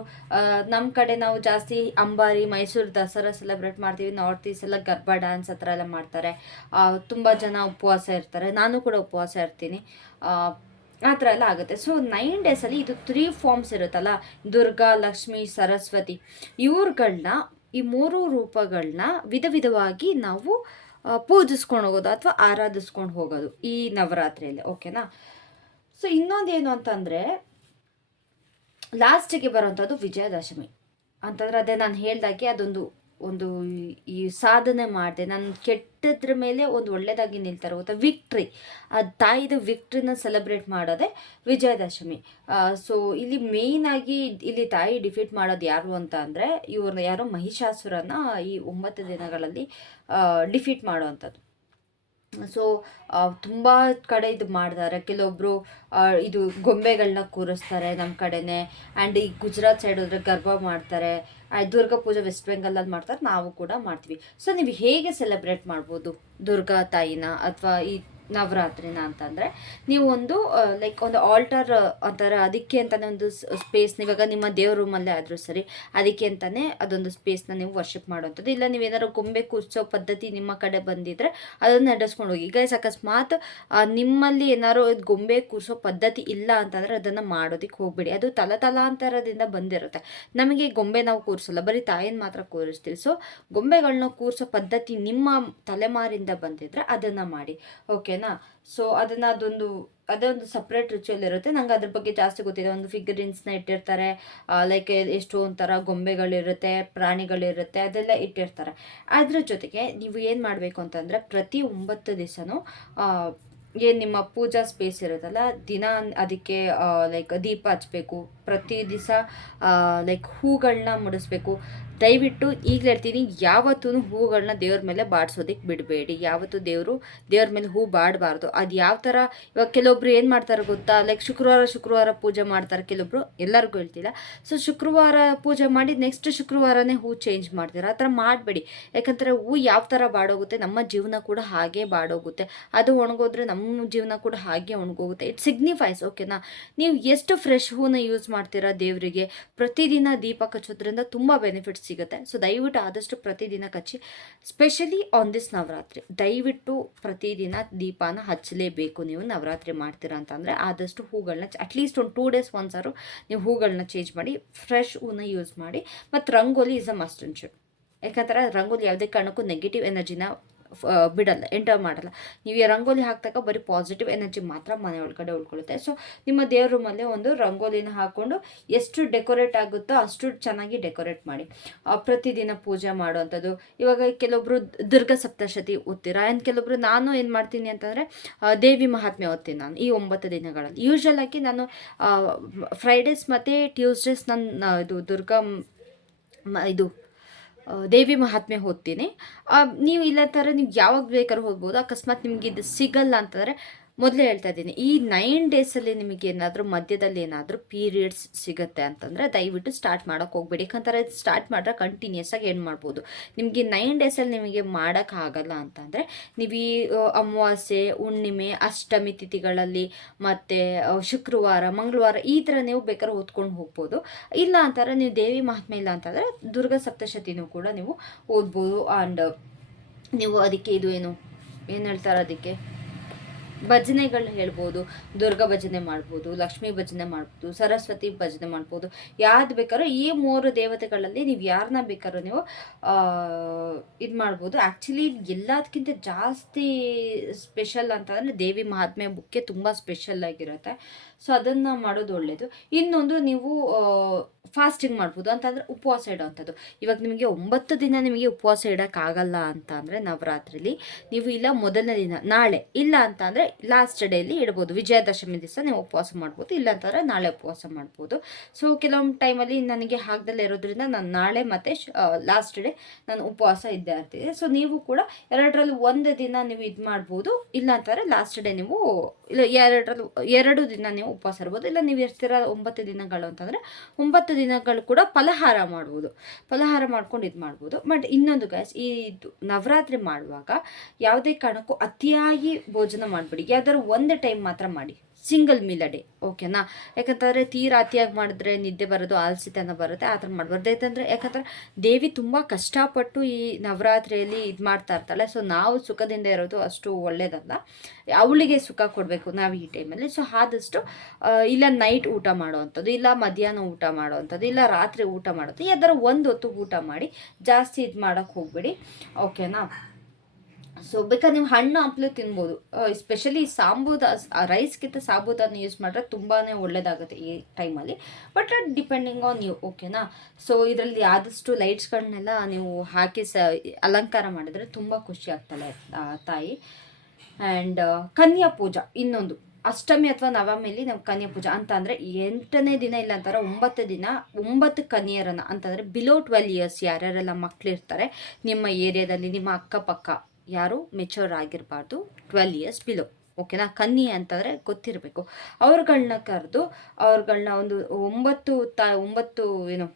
ನಮ್ಮ ಕಡೆ ನಾವು ಜಾಸ್ತಿ ಅಂಬಾರಿ, ಮೈಸೂರು ದಸರಾ ಸೆಲೆಬ್ರೇಟ್ ಮಾಡ್ತೀವಿ. ನಾರ್ತ್ ಈಸ್ಟ್ ಎಲ್ಲ ಗರ್ಭಾ ಡ್ಯಾನ್ಸ್ ಹತ್ರ ಎಲ್ಲ ಮಾಡ್ತಾರೆ. ತುಂಬ ಜನ ಉಪವಾಸ ಇರ್ತಾರೆ. ನಾನು ಕೂಡ ಉಪವಾಸ ಇರ್ತೀನಿ. ಆ, ಥರ ಎಲ್ಲ ಆಗುತ್ತೆ. ಸೊ ನೈನ್ ಡೇಸಲ್ಲಿ ಇದು ತ್ರೀ ಫಾರ್ಮ್ಸ್ ಇರುತ್ತಲ್ಲ ದುರ್ಗಾ ಲಕ್ಷ್ಮಿ ಸರಸ್ವತಿ ಇವ್ರುಗಳನ್ನ ಈ ಮೂರು ರೂಪಗಳನ್ನ ವಿಧ ವಿಧವಾಗಿ ನಾವು ಪೂಜಿಸ್ಕೊಂಡು ಹೋಗೋದು ಅಥವಾ ಆರಾಧಿಸ್ಕೊಂಡು ಹೋಗೋದು ಈ ನವರಾತ್ರಿಯಲ್ಲಿ ಓಕೆನಾ ಸೊ ಇನ್ನೊಂದೇನು ಅಂತಂದರೆ ಲಾಸ್ಟಿಗೆ ಬರೋವಂಥದ್ದು ವಿಜಯದಶಮಿ. ಅಂತಂದ್ರೆ ಅದೇ ನಾನು ಹೇಳ್ದಾಗೆ ಅದೊಂದು ಒಂದು ಈ- ಸಾಧನೆ ಮಾಡಿದೆ. ನಾನು ಕೆಟ್ಟದ್ರ ಮೇಲೆ ಒಂದು ಒಳ್ಳೆಯದಾಗಿ ನಿಲ್ತಾರೆ ಗೊತ್ತಾ ವಿಕ್ಟ್ರಿ ಆ ತಾಯಿದ ವಿಕ್ಟ್ರಿನ ಸೆಲೆಬ್ರೇಟ್ ಮಾಡೋದೇ ವಿಜಯದಶಮಿ. ಸೊ ಇಲ್ಲಿ ಮೇಯ್ನ್ ಆಗಿ ಇಲ್ಲಿ ತಾಯಿ ಡಿಫೀಟ್ ಮಾಡೋದು ಯಾರು ಅಂತ ಅಂದರೆ ಇವ್ರನ್ನ ಯಾರು ಮಹಿಷಾಸುರನ ಈ ಒಂಬತ್ತು ದಿನಗಳಲ್ಲಿ ಡಿಫೀಟ್ ಮಾಡೋವಂಥದ್ದು ಸೊ ತುಂಬ ಕಡೆ ಇದು ಮಾಡ್ತಾರೆ ಕೆಲವೊಬ್ಬರು ಇದು ಗೊಂಬೆಗಳನ್ನ ಕೂರಿಸ್ತಾರೆ ನಮ್ಮ ಕಡೆನೇ. ಆ್ಯಂಡ್ ಈ ಗುಜರಾತ್ ಸೈಡ್ ಹೋದರೆ ಗರ್ಭ ಮಾಡ್ತಾರೆ. ದುರ್ಗಾ ಪೂಜೆ ವೆಸ್ಟ್ ಬೆಂಗಾಲಲ್ಲಿ ಮಾಡ್ತಾರೆ. ನಾವು ಕೂಡ ಮಾಡ್ತೀವಿ. ಸೊ ನೀವು ಹೇಗೆ ಸೆಲೆಬ್ರೇಟ್ ಮಾಡ್ಬೋದು ದುರ್ಗಾ ತಾಯಿನ? ಅಥವಾ ಈ ನವರಾತ್ರಿನ ಅಂತಂದರೆ, ನೀವು ಒಂದು ಲೈಕ್ ಒಂದು ಆಲ್ಟರ್ ಒಂಥರ ಅದಕ್ಕೆ ಅಂತಲೇ ಒಂದು ಸ್ಪೇಸ್ನ ಇವಾಗ ನಿಮ್ಮ ದೇವ್ರ ರೂಮಲ್ಲೇ ಆದರೂ ಸರಿ, ಅದಕ್ಕೆ ಅಂತಲೇ ಅದೊಂದು ಸ್ಪೇಸ್ನ ನೀವು ವರ್ಷಿಪ್ ಮಾಡುವಂಥದ್ದು. ಇಲ್ಲ ನೀವೇನಾದ್ರು ಗೊಂಬೆ ಕೂರಿಸೋ ಪದ್ಧತಿ ನಿಮ್ಮ ಕಡೆ ಬಂದಿದ್ದರೆ ಅದನ್ನು ನಡೆಸ್ಕೊಂಡು ಹೋಗಿ. ಈಗ ಅಕಸ್ಮಾತ್ ನಿಮ್ಮಲ್ಲಿ ಏನಾದ್ರು ಗೊಂಬೆ ಕೂರಿಸೋ ಪದ್ಧತಿ ಇಲ್ಲ ಅಂತಂದರೆ ಅದನ್ನು ಮಾಡೋದಕ್ಕೆ ಹೋಗಬೇಡಿ. ಅದು ತಲತಲಾಂತರದಿಂದ ಬಂದಿರುತ್ತೆ. ನಮಗೆ ಗೊಂಬೆ ನಾವು ಕೂರಿಸಲ್ಲ, ಬರೀ ತಾಯಿನ ಮಾತ್ರ ಕೂರಿಸ್ತೀವಿ. ಸೊ ಗೊಂಬೆಗಳನ್ನ ಕೂರಿಸೋ ಪದ್ಧತಿ ನಿಮ್ಮ ತಲೆಮಾರಿಂದ ಬಂದಿದ್ರೆ ಅದನ್ನು ಮಾಡಿ. ಓಕೆನಾ? ಸೊ ಅದನ್ನು ಅದೊಂದು ಅದೇ ಒಂದು ಸಪ್ರೇಟ್ ರಿಚುವಲ್ ಇರುತ್ತೆ. ನಂಗೆ ಅದ್ರ ಬಗ್ಗೆ ಜಾಸ್ತಿ ಗೊತ್ತಿದೆ ಒಂದು ಫಿಗರಿನ್ಸ್ನ ಇಟ್ಟಿರ್ತಾರೆ. ಲೈಕ್ ಎಷ್ಟು ಒಂಥರ ಗೊಂಬೆಗಳಿರುತ್ತೆ, ಪ್ರಾಣಿಗಳಿರುತ್ತೆ, ಅದೆಲ್ಲ ಇಟ್ಟಿರ್ತಾರೆ. ಅದ್ರ ಜೊತೆಗೆ ನೀವು ಏನು ಮಾಡಬೇಕು ಅಂತಂದರೆ ಪ್ರತಿ ಒಂಬತ್ತು ದಿವಸನೂ ಏನು ನಿಮ್ಮ ಪೂಜಾ ಸ್ಪೇಸ್ ಇರುತ್ತಲ್ಲ, ದಿನ ಅದಕ್ಕೆ ಲೈಕ್ ದೀಪ ಹಚ್ಚಬೇಕು ಪ್ರತಿ ದಿವಸ ಲೈಕ್ ಹೂಗಳನ್ನ ಮುಡಿಸ್ಬೇಕು. ದಯವಿಟ್ಟು ಈಗಲೇ ಹೇಳ್ತೀನಿ ಯಾವತ್ತೂ ಹೂಗಳನ್ನ ದೇವ್ರ ಮೇಲೆ ಬಾಡಿಸೋದಕ್ಕೆ ಬಿಡಬೇಡಿ. ಯಾವತ್ತೂ ದೇವರು ದೇವ್ರ ಮೇಲೆ ಹೂ ಬಾಡಬಾರ್ದು. ಅದು ಯಾವ ಥರ ಇವಾಗ ಕೆಲವೊಬ್ರು ಏನು ಮಾಡ್ತಾರೆ ಗೊತ್ತಾ? ಲೈಕ್ ಶುಕ್ರವಾರ ಶುಕ್ರವಾರ ಪೂಜೆ ಮಾಡ್ತಾರೆ ಕೆಲವೊಬ್ರು, ಎಲ್ಲರಿಗೂ ಹೇಳ್ತಿಲ್ಲ ಸೊ ಶುಕ್ರವಾರ ಪೂಜೆ ಮಾಡಿ ನೆಕ್ಸ್ಟ್ ಶುಕ್ರವಾರನೇ ಹೂ ಚೇಂಜ್ ಮಾಡ್ತೀರಾ? ಆ ಥರ ಮಾಡಬೇಡಿ. ಯಾಕಂದರೆ ಹೂ ಯಾವ ಥರ ಬಾಡೋಗುತ್ತೆ? ನಮ್ಮ ಜೀವನ ಕೂಡ ಹಾಗೆ ಬಾಡೋಗುತ್ತೆ. ಅದು ಒಣಗೋದ್ರೆ ನಮ್ಮ ಜೀವನ ಕೂಡ ಹಾಗೆ ಒಣಗೋಗುತ್ತೆ. ಇಟ್ ಸಿಗ್ನಿಫೈಸ್ ಓಕೆನಾ ನೀವು ಎಷ್ಟು ಫ್ರೆಶ್ ಹೂನ ಯೂಸ್ ಮಾಡ್ತೀರಾ ದೇವರಿಗೆ? ಪ್ರತಿದಿನ ದೀಪ ಕಚ್ಚೋದ್ರಿಂದ ತುಂಬ ಬೆನಿಫಿಟ್ಸ್ ಸಿಗುತ್ತೆ. ಸೊ ದಯವಿಟ್ಟು ಆದಷ್ಟು ಪ್ರತಿದಿನ ಕಚ್ಚಿ ಸ್ಪೆಷಲಿ ಆನ್ ದಿಸ್ ನವರಾತ್ರಿ, ದಯವಿಟ್ಟು ಪ್ರತಿದಿನ ದೀಪಾನ ಹಚ್ಚಲೇಬೇಕು ನೀವು ನವರಾತ್ರಿ ಮಾಡ್ತೀರಾ ಅಂತಂದರೆ ಆದಷ್ಟು ಹೂಗಳನ್ನ ಅಟ್ಲೀಸ್ಟ್ ಒಂದು ಟೂ ಡೇಸ್ ಒಂದ್ಸಾರು ನೀವು ಹೂಗಳನ್ನ ಚೇಂಜ್ ಮಾಡಿ ಫ್ರೆಶ್ ಹೂನ ಯೂಸ್ ಮಾಡಿ, ಮತ್ತು rangoli is a must and should ಯಾಕಂದ್ರೆ ರಂಗೋಲಿ ಯಾವುದೇ ಕಾರಣಕ್ಕೂ ನೆಗೆಟಿವ್ ಎನರ್ಜಿನ ಬಿಡಲ್ಲ ಎಂಟರ್ ಮಾಡಲ್ಲ. ನೀವು ರಂಗೋಲಿ ಹಾಕ್ದಾಗ ಬರೀ ಪಾಸಿಟಿವ್ ಎನರ್ಜಿ ಮಾತ್ರ ಮನೆ ಒಳಗಡೆ ಉಳ್ಕೊಳ್ಳುತ್ತೆ. ಸೊ ನಿಮ್ಮ ದೇವ್ರ ರೂಮಲ್ಲೇ ಒಂದು ರಂಗೋಲಿನ ಹಾಕ್ಕೊಂಡು ಎಷ್ಟು ಡೆಕೋರೇಟ್ ಆಗುತ್ತೋ ಅಷ್ಟು ಚೆನ್ನಾಗಿ ಡೆಕೋರೇಟ್ ಮಾಡಿ. ಪ್ರತಿದಿನ ಪೂಜೆ ಮಾಡುವಂಥದ್ದು. ಇವಾಗ ಕೆಲವೊಬ್ರು ದುರ್ಗಾ ಸಪ್ತಶತಿ ಓದ್ತೀರಾ? ಆ್ಯಂಡ್ ಕೆಲವೊಬ್ರು ನಾನು ಏನು ಮಾಡ್ತೀನಿ ಅಂತಂದರೆ ದೇವಿ ಮಹಾತ್ಮೆ ಓದ್ತೀನಿ ನಾನು ಈ ಒಂಬತ್ತು ದಿನಗಳಲ್ಲಿ. ಯೂಶ್ವಲ್ ಆಗಿ ನಾನು ಫ್ರೈಡೇಸ್ ಮತ್ತು ಟ್ಯೂಸ್ಡೇಸ್ ನಾನು ಇದು ದುರ್ಗಾ ಇದು ದೇವಿ ಮಹಾತ್ಮೆ ಓದ್ತೀನಿ ನೀವು ಇಲ್ಲ ಥರ ನೀವು ಯಾವಾಗ ಬೇಕಾದ್ರೂ ಹೋಗ್ಬೋದು. ಅಕಸ್ಮಾತ್ ನಿಮ್ಗೆ ಇದು ಸಿಗಲ್ಲ ಅಂತಂದರೆ ಮೊದಲೇ ಹೇಳ್ತಾ ಇದ್ದೀನಿ, ಈ ನೈನ್ ಡೇಸಲ್ಲಿ ನಿಮಗೆ ಏನಾದರೂ ಮಧ್ಯದಲ್ಲಿ ಏನಾದರೂ ಪೀರಿಯಡ್ಸ್ ಸಿಗುತ್ತೆ ಅಂತಂದರೆ ದಯವಿಟ್ಟು ಸ್ಟಾರ್ಟ್ ಮಾಡೋಕ್ಕೆ ಹೋಗ್ಬೇಡಿ. ಯಾಕಂತಾರೆ ಸ್ಟಾರ್ಟ್ ಮಾಡಿದ್ರೆ ಕಂಟಿನ್ಯೂಸ್ ಆಗಿ ಏನು ಮಾಡ್ಬೋದು. ನಿಮಗೆ ನೈನ್ ಡೇಸಲ್ಲಿ ನಿಮಗೆ ಮಾಡೋಕ್ಕಾಗಲ್ಲ ಅಂತಂದರೆ ನೀವು ಈ ಅಮಾವಾಸ್ಯೆ, ಹುಣ್ಣಿಮೆ, ಅಷ್ಟಮಿ ತಿಥಿಗಳಲ್ಲಿ ಮತ್ತು ಶುಕ್ರವಾರ, ಮಂಗಳವಾರ ಈ ಥರ ನೀವು ಬೇಕಾದ್ರೆ ಓದ್ಕೊಂಡು ಹೋಗ್ಬೋದು. ಇಲ್ಲ ಅಂತಾರೆ ನೀವು ದೇವಿ ಮಹಾತ್ಮೆ ಇಲ್ಲ ಅಂತಂದರೆ ದುರ್ಗಾ ಸಪ್ತಶತಿನೂ ಕೂಡ ನೀವು ಓದ್ಬೋದು. ಆ್ಯಂಡ್ ನೀವು ಅದಕ್ಕೆ ಇದು ಏನು ಏನು ಹೇಳ್ತಾರೆ ಅದಕ್ಕೆ? ಭಜನೆಗಳು ಹೇಳ್ಬೋದು, ದುರ್ಗಾ ಭಜನೆ ಮಾಡ್ಬೋದು, ಲಕ್ಷ್ಮೀ ಭಜನೆ ಮಾಡ್ಬೋದು, ಸರಸ್ವತಿ ಭಜನೆ ಮಾಡ್ಬೋದು. ಯಾವ್ದು ಬೇಕಾದ್ರೂ ಈ ಮೂರು ದೇವತೆಗಳಲ್ಲಿ ನೀವು ಯಾರನ್ನ ಬೇಕಾದ್ರೂ ನೀವು ಇದು ಮಾಡ್ಬೋದು. ಆ್ಯಕ್ಚುಲಿ ಎಲ್ಲದಕ್ಕಿಂತ ಜಾಸ್ತಿ ಸ್ಪೆಷಲ್ ಅಂತಂದರೆ ದೇವಿ ಮಹಾತ್ಮೆ ಬುಕ್ಕೆ ತುಂಬ ಸ್ಪೆಷಲ್ ಆಗಿರುತ್ತೆ. ಸೊ ಅದನ್ನು ಮಾಡೋದು ಒಳ್ಳೆಯದು ಇನ್ನೊಂದು ನೀವು ಫಾಸ್ಟಿಂಗ್ ಮಾಡ್ಬೋದು ಅಂತಂದರೆ ಉಪವಾಸ ಇಡೋವಂಥದ್ದು ಇವಾಗ ನಿಮಗೆ ಒಂಬತ್ತು ದಿನ ನಿಮಗೆ ಉಪವಾಸ ಇಡೋಕ್ಕಾಗಲ್ಲ ಅಂತ ಅಂದರೆ ನವರಾತ್ರಿಲಿ, ನೀವು ಇಲ್ಲ ಮೊದಲನೇ ದಿನ, ನಾಳೆ, ಇಲ್ಲ ಅಂತ ಅಂದರೆ ಲಾಸ್ಟ್ ಡೇಲಿ ಇಡ್ಬೋದು. ವಿಜಯದಶಮಿ ದಿವಸ ನೀವು ಉಪವಾಸ ಮಾಡ್ಬೋದು, ಇಲ್ಲ ಅಂತಂದರೆ ನಾಳೆ ಉಪವಾಸ ಮಾಡ್ಬೋದು. ಸೊ ಕೆಲವೊಂದು ಟೈಮಲ್ಲಿ ನನಗೆ ಹಾಕ್ದಲ್ಲೇ ಇರೋದ್ರಿಂದ ನಾನು ನಾಳೆ ಮತ್ತು ಲಾಸ್ಟ್ ಡೇ ನಾನು ಉಪವಾಸ ಇದ್ದೇ ಇರ್ತೀನಿ ಸೊ ನೀವು ಕೂಡ ಎರಡರಲ್ಲಿ ಒಂದು ದಿನ ನೀವು ಇದು ಮಾಡ್ಬೋದು. ಇಲ್ಲ ಅಂತಂದರೆ ಲಾಸ್ಟ್ ಡೇ ನೀವು, ಇಲ್ಲ ಎರಡರಲ್ಲಿ, ಎರಡು ದಿನ ನೀವು ಉಪವಾಸ ಇರ್ಬೋದು, ಇಲ್ಲ ನೀವು ಇರ್ತೀರ ಒಂಬತ್ತು ದಿನಗಳು ಅಂತಂದರೆ ಒಂಬತ್ತು ದಿನಗಳು ಕೂಡ ಫಲಹಾರ ಮಾಡ್ಬೋದು. ಫಲಹಾರ ಮಾಡ್ಕೊಂಡು ಇದು ಮಾಡ್ಬೋದು. ಬಟ್ ಇನ್ನೊಂದು ಗ್ಯಾಸ್ ಈ ನವರಾತ್ರಿ ಮಾಡುವಾಗ ಯಾವುದೇ ಕಾರಣಕ್ಕೂ ಅತಿಯಾಗಿ ಭೋಜನ ಮಾಡಬೇಡಿ. ಯಾವ್ದಾದ್ರು ಒಂದು ಟೈಮ್ ಮಾತ್ರ ಮಾಡಿ. ಸಿಂಗಲ್ ಮೀಲ್ ಅ ಡೇ ಓಕೆನಾ ಯಾಕಂತಂದರೆ ತೀರಾ ಅತಿಯಾಗಿ ಮಾಡಿದ್ರೆ ನಿದ್ದೆ ಬರೋದು ಆಲ್ಸಿತನ ಬರುತ್ತೆ, ಆ ಥರ ಮಾಡಬಾರ್ದು. ಯಾಕಂದರೆ ಯಾಕಂದರೆ ದೇವಿ ತುಂಬ ಕಷ್ಟಪಟ್ಟು ಈ ನವರಾತ್ರಿಯಲ್ಲಿ ಇದು ಮಾಡ್ತಾ ಇರ್ತಾಳೆ. ಸೊ ನಾವು ಸುಖದಿಂದ ಇರೋದು ಅಷ್ಟು ಒಳ್ಳೇದಲ್ಲ. ಅವಳಿಗೆ ಸುಖ ಕೊಡಬೇಕು ನಾವು ಈ ಟೈಮಲ್ಲಿ. ಸೊ ಆದಷ್ಟು ಇಲ್ಲ ನೈಟ್ ಊಟ ಮಾಡುವಂಥದ್ದು, ಇಲ್ಲ ಮಧ್ಯಾಹ್ನ ಊಟ ಮಾಡುವಂಥದ್ದು, ಇಲ್ಲ ರಾತ್ರಿ ಊಟ ಮಾಡೋದು ಯಾವ್ದಾರು ಒಂದು ಹೊತ್ತು ಊಟ ಮಾಡಿ ಜಾಸ್ತಿ ಇದು ಮಾಡೋಕ್ಕೆ ಹೋಗ್ಬೇಡಿ ಓಕೆನಾ ಸೊ ಬೇಕಾದ್ರೆ ನೀವು ಹಣ್ಣು ಹಂಪಲು ತಿನ್ಬೋದು. ಎಸ್ಪೆಷಲಿ ಸಾಂಬೂದ ರೈಸ್ಗಿಂತ ಸಾಬೂದನ್ನು ಯೂಸ್ ಮಾಡಿದ್ರೆ ತುಂಬಾ ಒಳ್ಳೆಯದಾಗುತ್ತೆ ಈ ಟೈಮಲ್ಲಿ ಬಟ್ ಡಿಪೆಂಡಿಂಗ್ ಆನ್ ಯು ಓಕೆನಾ ಸೊ ಇದರಲ್ಲಿ ಆದಷ್ಟು ಲೈಟ್ಸ್ಗಳನ್ನೆಲ್ಲ ನೀವು ಹಾಕಿ ಸ, ಅಲಂಕಾರ ಮಾಡಿದ್ರೆ ತುಂಬ ಖುಷಿ ಆಗ್ತಾಳೆ ತಾಯಿ. ಆ್ಯಂಡ್ ಕನ್ಯಾ ಪೂಜಾ ಇನ್ನೊಂದು. ಅಷ್ಟಮಿ ಅಥವಾ ನವಮಿಲಿ ನಾವು ಕನ್ಯಾ ಪೂಜಾ ಅಂತ ಅಂದರೆ ಎಂಟನೇ ದಿನ ಇಲ್ಲ ಅಂತಾರೆ ಒಂಬತ್ತು ದಿನ, ಒಂಬತ್ತು ಕನ್ಯರನ್ನು ಅಂತಂದರೆ ಬಿಲೋ ಟ್ವೆಲ್ ಇಯರ್ಸ್ ಯಾರ್ಯಾರೆಲ್ಲ ಮಕ್ಕಳಿರ್ತಾರೆ ನಿಮ್ಮ ಏರಿಯಾದಲ್ಲಿ ನಿಮ್ಮ ಅಕ್ಕಪಕ್ಕ. ಯಾರು ಮೆಚೂರ್ ಆಗಿರಬಾರ್ದು ಟ್ವೆಲ್ ಇಯರ್ಸ್ ಬಿಲೋ ಓಕೆನಾ ಕನ್ನಿ ಅಂತಂದರೆ ಗೊತ್ತಿರಬೇಕು. ಅವ್ರುಗಳ್ನ ಕರೆದು, ಅವ್ರುಗಳ್ನ ಒಂದು ಒಂಬತ್ತು ತ, ಒಂಬತ್ತು, ಏನು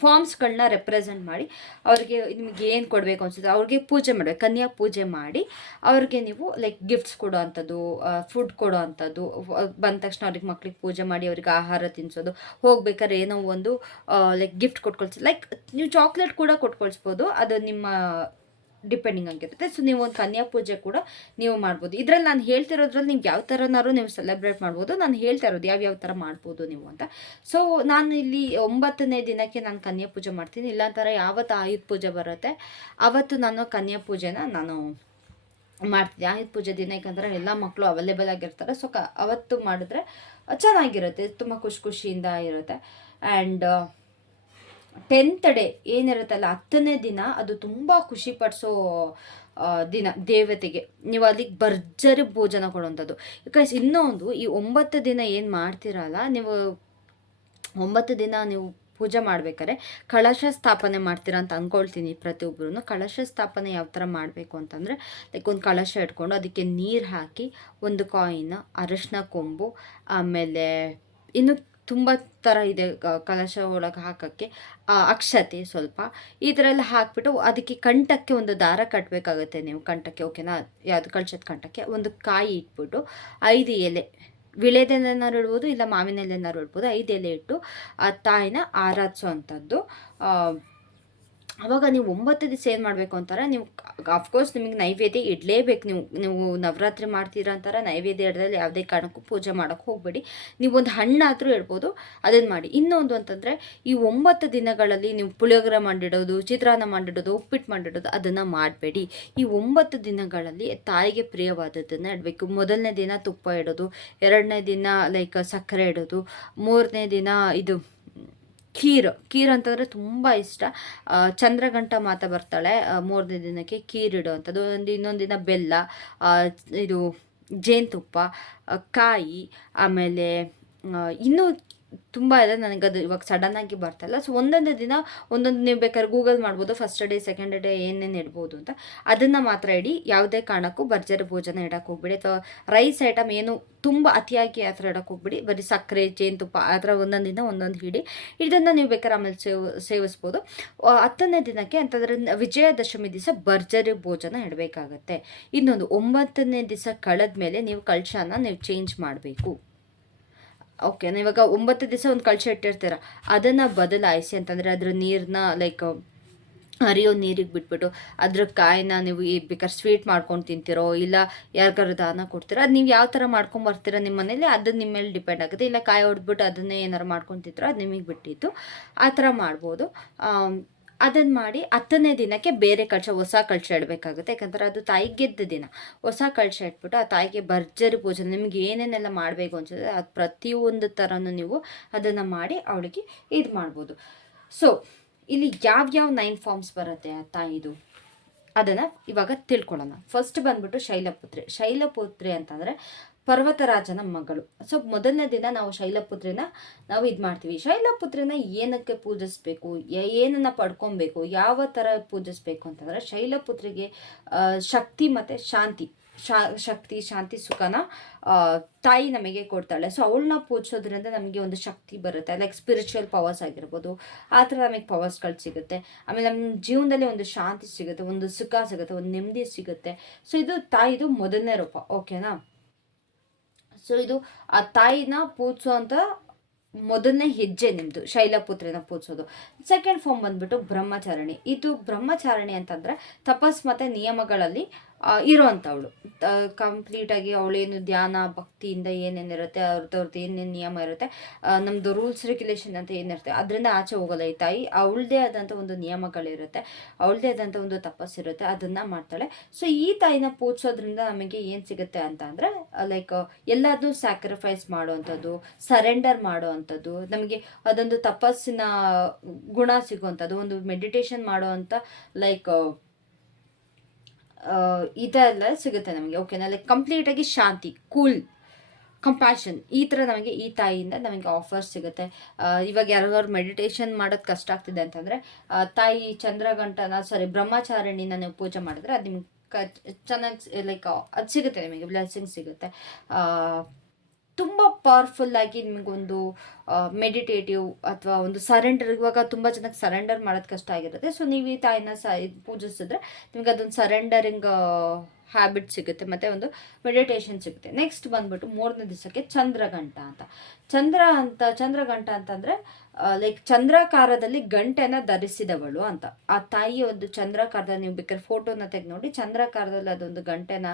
ಫಾರ್ಮ್ಸ್ಗಳನ್ನ ರೆಪ್ರೆಸೆಂಟ್ ಮಾಡಿ, ಅವ್ರಿಗೆ ನಿಮ್ಗೆ ಏನು ಕೊಡಬೇಕು ಅನಿಸುತ್ತೆ ಅವ್ರಿಗೆ ಪೂಜೆ ಮಾಡಬೇಕು. ಕನ್ಯಾ ಪೂಜೆ ಮಾಡಿ, ಅವ್ರಿಗೆ ನೀವು ಲೈಕ್ ಗಿಫ್ಟ್ಸ್ ಕೊಡೋ ಅಂಥದ್ದು ಫುಡ್ ಕೊಡೋ ಅಂಥದ್ದು ಬಂದ ತಕ್ಷಣ ಅವ್ರಿಗೆ ಮಕ್ಳಿಗೆ ಪೂಜೆ ಮಾಡಿ, ಅವ್ರಿಗೆ ಆಹಾರ ತಿನ್ನಿಸೋದು ಹೋಗ್ಬೇಕಾದ್ರೆ ಏನೋ ಒಂದು ಲೈಕ್ ಗಿಫ್ಟ್ ಕೊಟ್ಕೊಳ್ಸಿ ಲೈಕ್ ನೀವು ಚಾಕ್ಲೇಟ್ ಕೂಡ ಕೊಟ್ಕೊಳ್ಸ್ಬೋದು. ಅದು ನಿಮ್ಮ ಡಿಪೆಂಡಿಂಗ್ ಆಗಿರುತ್ತೆ. ಸೊ ನೀವು ಒಂದು ಕನ್ಯಾ ಪೂಜೆ ಕೂಡ ನೀವು ಮಾಡ್ಬೋದು. ಇದರಲ್ಲಿ ನಾನು ಹೇಳ್ತಿರೋದ್ರಲ್ಲಿ ನೀವು ಯಾವ ಥರನಾದ್ರು ನೀವು ಸೆಲೆಬ್ರೇಟ್ ಮಾಡ್ಬೋದು. ನಾನು ಹೇಳ್ತಾ ಇರೋದು ಯಾವ ಯಾವ ಥರ ಮಾಡ್ಬೋದು ನೀವು ಅಂತ. ಸೊ ನಾನು ಇಲ್ಲಿ ಒಂಬತ್ತನೇ ದಿನಕ್ಕೆ ನಾನು ಕನ್ಯಾ ಪೂಜೆ ಮಾಡ್ತೀನಿ. ಇಲ್ಲಾಂತರ ಯಾವತ್ತು ಆಯುಧ ಪೂಜೆ ಬರುತ್ತೆ, ಅವತ್ತು ನಾನು ಕನ್ಯಾ ಪೂಜೆನ ನಾನು ಮಾಡ್ತೀನಿ. ಆಯುಧ ಪೂಜೆ ದಿನ ಯಾಕಂದರೆ ಎಲ್ಲ ಮಕ್ಕಳು ಅವೈಲೇಬಲ್ ಆಗಿರ್ತಾರೆ. ಸೊ ಕ, ಅವತ್ತು ಮಾಡಿದ್ರೆ ಚೆನ್ನಾಗಿರುತ್ತೆ. ತುಂಬ ಖುಷಿ ಖುಷಿಯಿಂದ ಇರುತ್ತೆ. ಆ್ಯಂಡ್ ಟೆಂತ್ ಡೇ ಏನಿರುತ್ತಲ್ಲ, ಹತ್ತನೇ ದಿನ ಅದು ತುಂಬ ಖುಷಿ ಪಡಿಸೋ ದಿನ, ದೇವತೆಗೆ. ನೀವು ಅಲ್ಲಿಗೆ ಭರ್ಜರಿ ಭೋಜನ ಕೊಡುವಂಥದ್ದು ಬಿಕಾಸ್ ಇನ್ನೊಂದು, ಈ ಒಂಬತ್ತು ದಿನ ಏನು ಮಾಡ್ತೀರಲ್ಲ, ನೀವು ಒಂಬತ್ತು ದಿನ ನೀವು ಪೂಜೆ ಮಾಡ್ಬೇಕಾದ್ರೆ ಕಳಶ ಸ್ಥಾಪನೆ ಮಾಡ್ತೀರಾ ಅಂತ ಅಂದ್ಕೊಳ್ತೀನಿ ಪ್ರತಿಯೊಬ್ಬರು ಕಳಶ ಸ್ಥಾಪನೆ ಯಾವ ಥರ ಮಾಡಬೇಕು ಅಂತಂದರೆ ಲೈಕ್ ಒಂದು ಕಳಶ ಇಟ್ಕೊಂಡು ಅದಕ್ಕೆ ನೀರು ಹಾಕಿ, ಒಂದು ಕಾಯಿನ್ ಅರಶಿನ, ಕೊಂಬು, ಆಮೇಲೆ ಇನ್ನು ತುಂಬ ಥರ ಇದೆ ಕಲಶ ಒಳಗೆ ಹಾಕೋಕ್ಕೆ. ಅಕ್ಷತೆ ಸ್ವಲ್ಪ. ಈ ಥರ ಎಲ್ಲ ಹಾಕ್ಬಿಟ್ಟು ಅದಕ್ಕೆ ಕಂಠಕ್ಕೆ ಒಂದು ದಾರ ಕಟ್ಟಬೇಕಾಗುತ್ತೆ ನೀವು ಕಂಠಕ್ಕೆ ಓಕೆನಾ ಯಾವುದು ಕಳಶದ ಕಂಠಕ್ಕೆ. ಒಂದು ಕಾಯಿ ಇಟ್ಬಿಟ್ಟು ಐದು ಎಲೆ ವಿಳೆದೆಲೆನಾರು ಇಡ್ಬೋದು ಇಲ್ಲ ಮಾವಿನ ಎಲೆನಾರು ಇಡ್ಬೋದು ಐದು ಎಲೆ ಇಟ್ಟು ಆ ತಾಯಿನ ಆರಾಧಿಸೋ ಅಂಥದ್ದು. ಅವಾಗ ನೀವು ಒಂಬತ್ತು ದಿವಸ ಏನು ಮಾಡಬೇಕು ಅಂತಾರೆ, ನೀವು ಅಫ್ಕೋರ್ಸ್ ನಿಮಗೆ ನೈವೇದ್ಯ ಇಡಲೇಬೇಕು. ನೀವು ನೀವು ನವರಾತ್ರಿ ಮಾಡ್ತೀರಾ ಅಂತಾರೆ, ನೈವೇದ್ಯ ಇಡದಲ್ಲಿ ಯಾವುದೇ ಕಾರಣಕ್ಕೂ ಪೂಜೆ ಮಾಡೋಕ್ಕೆ ಹೋಗಬೇಡಿ. ನೀವು ಒಂದು ಹಣ್ಣಾದರೂ ಇಡ್ಬೋದು ಅದನ್ನು ಮಾಡಿ. ಇನ್ನೊಂದು ಅಂತಂದರೆ, ಈ ಒಂಬತ್ತು ದಿನಗಳಲ್ಲಿ ನೀವು ಪುಳಿಯೋಗರೆ ಮಾಡಿಡೋದು, ಚಿತ್ರಾನ್ನ ಮಾಡಿಡೋದು ಉಪ್ಪಿಟ್ಟು ಮಾಡಿಡೋದು, ಅದನ್ನು ಮಾಡಬೇಡಿ. ಈ ಒಂಬತ್ತು ದಿನಗಳಲ್ಲಿ ತಾಯಿಗೆ ಪ್ರಿಯವಾದದ್ದನ್ನು ಇಡಬೇಕು. ಮೊದಲನೇ ದಿನ ತುಪ್ಪ ಇಡೋದು, ಎರಡನೇ ದಿನ ಲೈಕ್ ಸಕ್ಕರೆ ಇಡೋದು, ಮೂರನೇ ದಿನ ಇದು ಖೀರ್ ಖೀರ್ ಅಂತಂದರೆ ತುಂಬ ಇಷ್ಟ. ಚಂದ್ರಗಂಟ ಮಾತ ಬರ್ತಾಳೆ ಮೂರನೇ ದಿನಕ್ಕೆ ಖೀರ್ ಇಡುವಂಥದ್ದು. ಒಂದು ಇನ್ನೊಂದು ದಿನ ಬೆಲ್ಲ ಇದು ಜೇನುತುಪ್ಪ ಕಾಯಿ, ಆಮೇಲೆ ಇನ್ನೂ ತುಂಬ ಇದೆ. ನನಗೆ ಅದು ಇವಾಗ ಆಗಿ ಬರ್ತಲ್ಲ ಸೊ ಒಂದೊಂದು ದಿನ ಒಂದೊಂದು ನೀವು ಬೇಕಾದ್ರೆ ಗೂಗಲ್ ಮಾಡ್ಬೋದು. ಫಸ್ಟ್ ಡೇ ಸೆಕೆಂಡ್ ಡೇ ಏನೇನು ಇಡ್ಬೋದು ಅಂತ. ಅದನ್ನು ಮಾತ್ರ ಇಡಿ. ಯಾವುದೇ ಕಾರಣಕ್ಕೂ ಭರ್ಜರಿ ಭೋಜನ ಇಡಕ್ಕೆ ಹೋಗ್ಬಿಡಿ. ಅಥವಾ ರೈಸ್ ಐಟಮ್ ಏನು ತುಂಬ ಅತಿಯಾಗಿ ಆ ಥರ ಇಡಕ್ಕೆ ಹೋಗ್ಬಿಡಿ. ಬರೀ ಸಕ್ಕರೆ, ಜೇನುತುಪ್ಪ ಆ ಥರ ಒಂದೊಂದು ದಿನ ಒಂದೊಂದು ಹಿಡಿ ಇದನ್ನು ನೀವು ಬೇಕಾದ್ರೆ ಆಮೇಲೆ ಸೇವ್, ಸೇವಿಸ್ಬೋದು. ಹತ್ತನೇ ದಿನಕ್ಕೆ ಅಂತಂದರೆ ವಿಜಯದಶಮಿ ದಿವಸ ಭರ್ಜರಿ ಭೋಜನ ಇಡಬೇಕಾಗತ್ತೆ. ಇನ್ನೊಂದು ಒಂಬತ್ತನೇ ದಿವಸ ಕಳೆದ ಮೇಲೆ ನೀವು ಕಳಶನ ನೀವು ಚೇಂಜ್ ಮಾಡಬೇಕು. ಓಕೆ ಇವಾಗ ಒಂಬತ್ತು ದಿವಸ ಒಂದು ಕಳಿಸಿ ಇಟ್ಟಿರ್ತೀರ. ಅದನ್ನು ಬದಲಾಯಿಸಿ ಅಂತಂದರೆ ಅದ್ರ ನೀರನ್ನ ಲೈಕ್ ಹರಿಯೋ ನೀರಿಗೆ ಬಿಟ್ಬಿಟ್ಟು ಅದ್ರ ಕಾಯಿನ ನೀವು ಈ ಬೇಕಾದ್ರೆ ಸ್ವೀಟ್ ಮಾಡ್ಕೊಂಡು ತಿಂತೀರೋ ಇಲ್ಲ ಯಾರಿಗಾರು ದಾನ ಕೊಡ್ತೀರೋ, ಅದು ನೀವು ಯಾವ ಥರ ಮಾಡ್ಕೊಂಡು ಬರ್ತೀರ ನಿಮ್ಮ ಮನೇಲಿ, ಅದು ನಿಮ್ಮ ಮೇಲೆ ಡಿಪೆಂಡ್ ಆಗುತ್ತೆ. ಇಲ್ಲ ಕಾಯಿ ಹೊಡೆದ್ಬಿಟ್ಟು ಅದನ್ನೇ ಏನಾರು ಮಾಡ್ಕೊಂಡು ತಿಂತೀರೋ ಅದು ನಿಮಗೆ ಬಿಟ್ಟಿತ್ತು ಆ ಥರ ಮಾಡ್ಬೋದು ಅದನ್ನು ಮಾಡಿ ಹತ್ತನೇ ದಿನಕ್ಕೆ ಬೇರೆ ಕಳಶ ಹೊಸ ಕಳಶ ಇಡಬೇಕಾಗುತ್ತೆ ಯಾಕಂದ್ರೆ ಅದು ತಾಯಿ ಗೆದ್ದ ದಿನ. ಹೊಸ ಕಳಶ ಇಟ್ಬಿಟ್ಟು ಆ ತಾಯಿಗೆ ಭರ್ಜರಿ ಪೂಜೆ, ನಿಮ್ಗೆ ಏನೇನೆಲ್ಲ ಮಾಡಬೇಕು ಅನ್ಸುತ್ತೆ, ಅದು ಪ್ರತಿಯೊಂದು ಥರನೂ ನೀವು ಅದನ್ನು ಮಾಡಿ ಅವಳಿಗೆ ಇದು ಮಾಡ್ಬೋದು. ಸೊ ಇಲ್ಲಿ ಯಾವ್ಯಾವ ನೈನ್ ಫಾರ್ಮ್ಸ್ ಬರುತ್ತೆ ಆ ತಾಯಿದು? ಅದನ್ನು ಇವಾಗ ತಿಳ್ಕೊಳ್ಳೋಣ. ಫಸ್ಟ್ ಬಂದ್ಬಿಟ್ಟು ಶೈಲಪುತ್ರಿ. ಶೈಲಪುತ್ರಿ ಅಂತಂದರೆ ಪರ್ವತರಾಜನ ಮಗಳು. ಸೊ ಮೊದಲನೇ ದಿನ ನಾವು ಶೈಲಪುತ್ರಿನ ನಾವು ಇದು ಮಾಡ್ತೀವಿ. ಶೈಲಪುತ್ರಿನ ಏನಕ್ಕೆ ಪೂಜಿಸ್ಬೇಕು? ಏನನ್ನ ಪಡ್ಕೊಬೇಕು? ಯಾವ ಥರ ಪೂಜಿಸ್ಬೇಕು ಅಂತಂದರೆ ಶೈಲಪುತ್ರಿಗೆ ಶಕ್ತಿ ಮತ್ತು ಶಾಂತಿ. ಶಾ, ಶಕ್ತಿ, ಶಾಂತಿ, ಸುಖನ ತಾಯಿ ನಮಗೆ ಕೊಡ್ತಾಳೆ. ಸೊ ಅವಳನ್ನ ಪೂಜಿಸೋದ್ರಿಂದ ನಮಗೆ ಒಂದು ಶಕ್ತಿ ಬರುತ್ತೆ. ಲೈಕ್ ಸ್ಪಿರಿಚುವಲ್ ಪವರ್ಸ್ ಆಗಿರ್ಬೋದು. ಆ ಥರ ನಮಗೆ ಪವರ್ಸ್ಗಳು ಸಿಗುತ್ತೆ. ಆಮೇಲೆ ನಮ್ಮ ಜೀವನದಲ್ಲಿ ಒಂದು ಶಾಂತಿ ಸಿಗುತ್ತೆ, ಒಂದು ಸುಖ ಸಿಗುತ್ತೆ, ಒಂದು ನೆಮ್ಮದಿ ಸಿಗುತ್ತೆ. ಸೊ ಇದು ತಾಯಿದು ಮೊದಲನೇ ರೂಪ. ಓಕೆನಾ ಸೊ ಇದು ಆ ತಾಯಿನ ಪೂಜಿಸುವಂಥ ಮೊದಲನೇ ಹೆಜ್ಜೆ ನಿಮ್ಮದು ಶೈಲಪುತ್ರಿನ ಪೂಜಿಸೋದು. ಸೆಕೆಂಡ್ ಫಾರ್ಮ್ ಬಂದ್ಬಿಟ್ಟು ಬ್ರಹ್ಮಚಾರಣಿ. ಇದು ಬ್ರಹ್ಮಚಾರಣಿ ಅಂತಂದರೆ ತಪಸ್ ಮತ್ತು ನಿಯಮಗಳಲ್ಲಿ ಇರೋವಂಥವಳು. ಕಂಪ್ಲೀಟಾಗಿ ಅವಳೇನು ಧ್ಯಾನ, ಭಕ್ತಿಯಿಂದ ಏನೇನಿರುತ್ತೆ ಅವ್ರದ್ದು ಅವ್ರದ್ದು ಏನೇನು ನಿಯಮ ಇರುತ್ತೆ ನಮ್ಮದು ರೂಲ್ಸ್ ರೆಗ್ಯುಲೇಷನ್ ಅಂತ ಏನಿರುತ್ತೆ, ಅದರಿಂದ ಆಚೆ ಹೋಗಲ್ಲ ಈ ತಾಯಿ. ಅವಳದೇ ಆದಂಥ ಒಂದು ನಿಯಮಗಳಿರುತ್ತೆ, ಅವಳದೇ ಆದಂಥ ಒಂದು ತಪಸ್ಸಿರುತ್ತೆ, ಅದನ್ನು ಮಾಡ್ತಾಳೆ. ಸೊ ಈ ತಾಯಿನ ಪೂಜಿಸೋದ್ರಿಂದ ನಮಗೆ ಏನು ಸಿಗುತ್ತೆ ಅಂತ ಅಂದರೆ ಲೈಕ್ ಎಲ್ಲದನ್ನೂ ಸ್ಯಾಕ್ರಿಫೈಸ್ ಮಾಡುವಂಥದ್ದು ಸರೆಂಡರ್ ಮಾಡುವಂಥದ್ದು, ನಮಗೆ ಅದೊಂದು ತಪಸ್ಸಿನ ಗುಣ ಸಿಗುವಂಥದ್ದು, ಒಂದು ಮೆಡಿಟೇಷನ್ ಮಾಡುವಂಥ ಲೈಕ್ ಇದೆಲ್ಲ ಸಿಗುತ್ತೆ ನಮಗೆ. ಓಕೆನಾ ಲೈಕ್ ಕಂಪ್ಲೀಟಾಗಿ ಶಾಂತಿ ಕೂಲ್ ಕಂಪ್ಯಾಷನ್ ಈ ಥರ ನಮಗೆ ಈ ತಾಯಿಯಿಂದ ನಮಗೆ ಆಫರ್ ಸಿಗುತ್ತೆ. ಇವಾಗ ಯಾರಾದ್ರು ಮೆಡಿಟೇಷನ್ ಮಾಡೋದು ಕಷ್ಟ ಆಗ್ತಿದೆ ಅಂತಂದರೆ ತಾಯಿ ಚಂದ್ರಗಂಟನ ಸಾರಿ ಬ್ರಹ್ಮಚಾರಿಣಿನ ನೀವು ಪೂಜೆ ಮಾಡಿದ್ರೆ ಅದು ನಿಮ್ಗೆ ಕ, ಚೆನ್ನಾಗಿ ಲೈಕ್ ಅದು ಸಿಗುತ್ತೆ ನಿಮಗೆ ಬ್ಲೆಸ್ಸಿಂಗ್ ಸಿಗುತ್ತೆ. ತುಂಬ ಪವರ್ಫುಲ್ಲಾಗಿ ನಿಮಗೊಂದು ಮೆಡಿಟೇಟಿವ್ ಅಥವಾ ಒಂದು ಸರೆಂಡರ್ ಇವಾಗ ತುಂಬ ಜನಕ್ಕೆ ಸರೆಂಡರ್ ಮಾಡೋದು ಕಷ್ಟ ಆಗಿರುತ್ತೆ. ಸೊ ನೀವು ಈ ತಾಯಿನ ಸ ಪೂಜಿಸಿದ್ರೆ ನಿಮ್ಗೆ ಅದೊಂದು ಸರೆಂಡರಿಂಗ್ ಹ್ಯಾಬಿಟ್ ಸಿಗುತ್ತೆ ಮತ್ತು ಒಂದು ಮೆಡಿಟೇಷನ್ ಸಿಗುತ್ತೆ. ನೆಕ್ಸ್ಟ್ ಬಂದ್ಬಿಟ್ಟು ಮೂರನೇ ದಿವಸಕ್ಕೆ ಚಂದ್ರಗಂಟ ಅಂತ. ಚಂದ್ರ ಅಂತ ಚಂದ್ರಗಂಟ ಅಂತಂದರೆ ಲೈಕ್ ಚಂದ್ರಾಕಾರದಲ್ಲಿ ಗಂಟೆನ ಧರಿಸಿದವಳು ಅಂತ. ಆ ತಾಯಿಯ ಒಂದು ಚಂದ್ರಾಕಾರದ, ನೀವು ಬೇಕಾದ್ರೆ ಫೋಟೋನ ತೆಗೆದು ನೋಡಿ, ಚಂದ್ರಾಕಾರದಲ್ಲಿ ಅದೊಂದು ಗಂಟೆನ